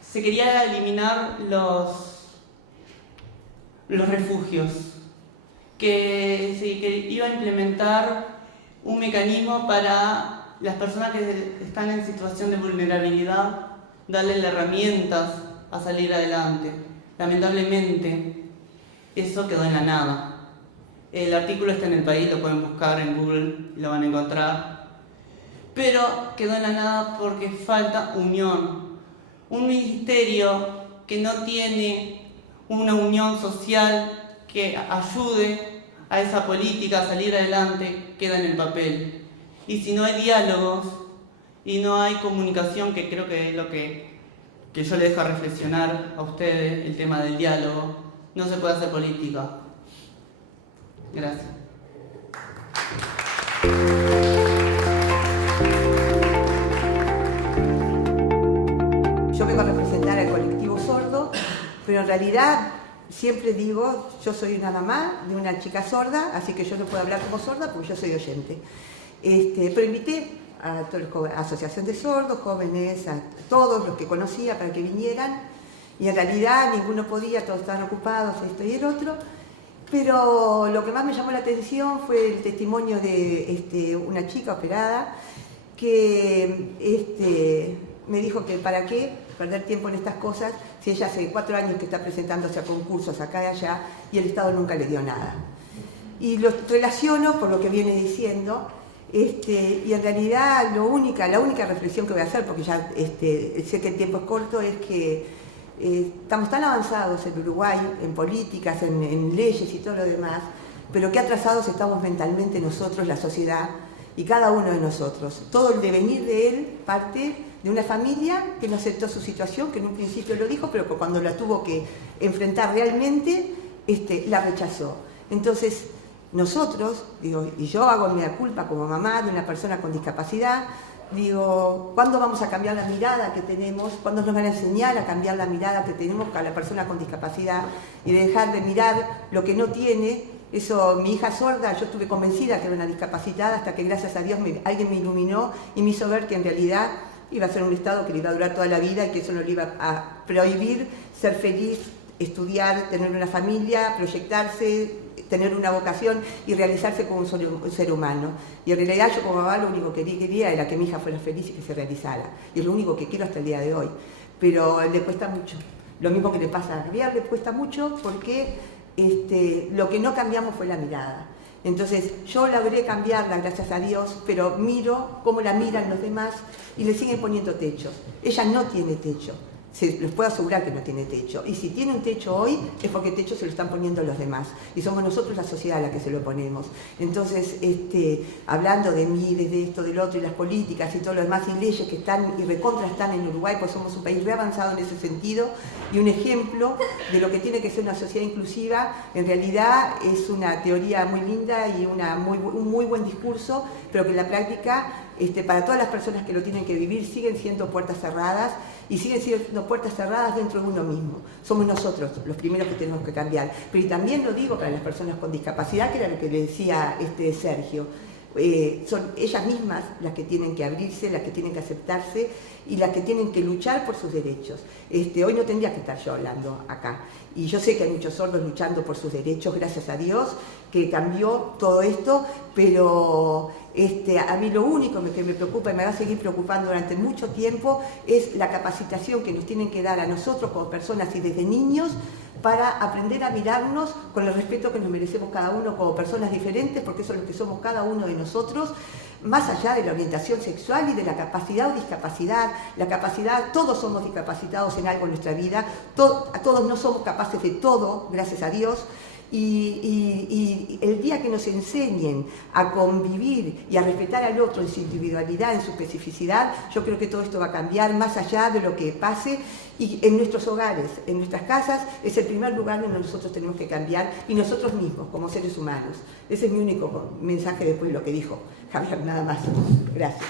se quería eliminar los refugios, que iba a implementar un mecanismo para las personas que están en situación de vulnerabilidad, darles las herramientas a salir adelante. Lamentablemente, eso quedó en la nada. El artículo está en El País, lo pueden buscar en Google y lo van a encontrar. Pero quedó en la nada porque falta unión. Un ministerio que no tiene una unión social que ayude a esa política a salir adelante, queda en el papel. Y si no hay diálogos y no hay comunicación, que creo que es lo que yo les dejo a reflexionar a ustedes, el tema del diálogo, no se puede hacer política. Gracias. Yo vengo a representar al colectivo sordo, pero en realidad siempre digo, yo soy una mamá de una chica sorda, así que yo no puedo hablar como sorda porque yo soy oyente. Pero invité a toda la asociación de sordos, jóvenes, a todos los que conocía para que vinieran, y en realidad ninguno podía, todos estaban ocupados, esto y el otro. Pero lo que más me llamó la atención fue el testimonio de una chica operada que me dijo que para qué perder tiempo en estas cosas si ella hace 4 años que está presentándose a concursos acá y allá y el Estado nunca le dio nada. Y lo relaciono por lo que viene diciendo, y en realidad la única reflexión que voy a hacer, porque ya sé que el tiempo es corto, es que estamos tan avanzados en Uruguay, en políticas, en leyes y todo lo demás, pero qué atrasados estamos mentalmente nosotros, la sociedad, y cada uno de nosotros. Todo el devenir de él parte de una familia que no aceptó su situación, que en un principio lo dijo, pero que cuando la tuvo que enfrentar realmente, la rechazó. Entonces, nosotros, digo, y yo hago mi culpa como mamá de una persona con discapacidad, digo, ¿cuándo vamos a cambiar la mirada que tenemos? ¿Cuándo nos van a enseñar a cambiar la mirada que tenemos a la persona con discapacidad y de dejar de mirar lo que no tiene? Eso, mi hija sorda, yo estuve convencida que era una discapacitada hasta que gracias a Dios alguien me iluminó y me hizo ver que en realidad iba a ser un estado que le iba a durar toda la vida y que eso no le iba a prohibir ser feliz, estudiar, tener una familia, proyectarse, tener una vocación y realizarse como un ser humano. Y en realidad yo como mamá lo único que quería era que mi hija fuera feliz y que se realizara. Y es lo único que quiero hasta el día de hoy. Pero le cuesta mucho. Lo mismo que le pasa a Javier, le cuesta mucho porque lo que no cambiamos fue la mirada. Entonces yo logré cambiarla, gracias a Dios, pero miro cómo la miran los demás y le siguen poniendo techos. Ella no tiene techo. Les puedo asegurar que no tiene techo. Y si tiene un techo hoy, es porque el techo se lo están poniendo los demás. Y somos nosotros, la sociedad, la que se lo ponemos. Entonces, hablando de mí, de esto, del otro, y las políticas y todo lo demás, y leyes que están y recontra están en Uruguay, pues somos un país re avanzado en ese sentido, y un ejemplo de lo que tiene que ser una sociedad inclusiva, en realidad es una teoría muy linda y un muy buen discurso, pero que en la práctica, para todas las personas que lo tienen que vivir, siguen siendo puertas cerradas, y siguen siendo puertas cerradas dentro de uno mismo. Somos nosotros los primeros que tenemos que cambiar. Pero y también lo digo para las personas con discapacidad, que era lo que le decía Sergio. Son ellas mismas las que tienen que abrirse, las que tienen que aceptarse y las que tienen que luchar por sus derechos. Hoy no tendría que estar yo hablando acá. Y yo sé que hay muchos sordos luchando por sus derechos, gracias a Dios, que cambió todo esto, pero a mí lo único que me preocupa y me va a seguir preocupando durante mucho tiempo es la capacitación que nos tienen que dar a nosotros como personas y desde niños para aprender a mirarnos con el respeto que nos merecemos cada uno como personas diferentes, porque eso es lo que somos cada uno de nosotros, más allá de la orientación sexual y de la capacidad o discapacidad. La capacidad, todos somos discapacitados en algo en nuestra vida, todos no somos capaces de todo, gracias a Dios. Y el día que nos enseñen a convivir y a respetar al otro en su individualidad, en su especificidad, yo creo que todo esto va a cambiar más allá de lo que pase. Y en nuestros hogares, en nuestras casas, es el primer lugar donde nosotros tenemos que cambiar, y nosotros mismos, como seres humanos. Ese es mi único mensaje después de lo que dijo Javier, nada más. Gracias.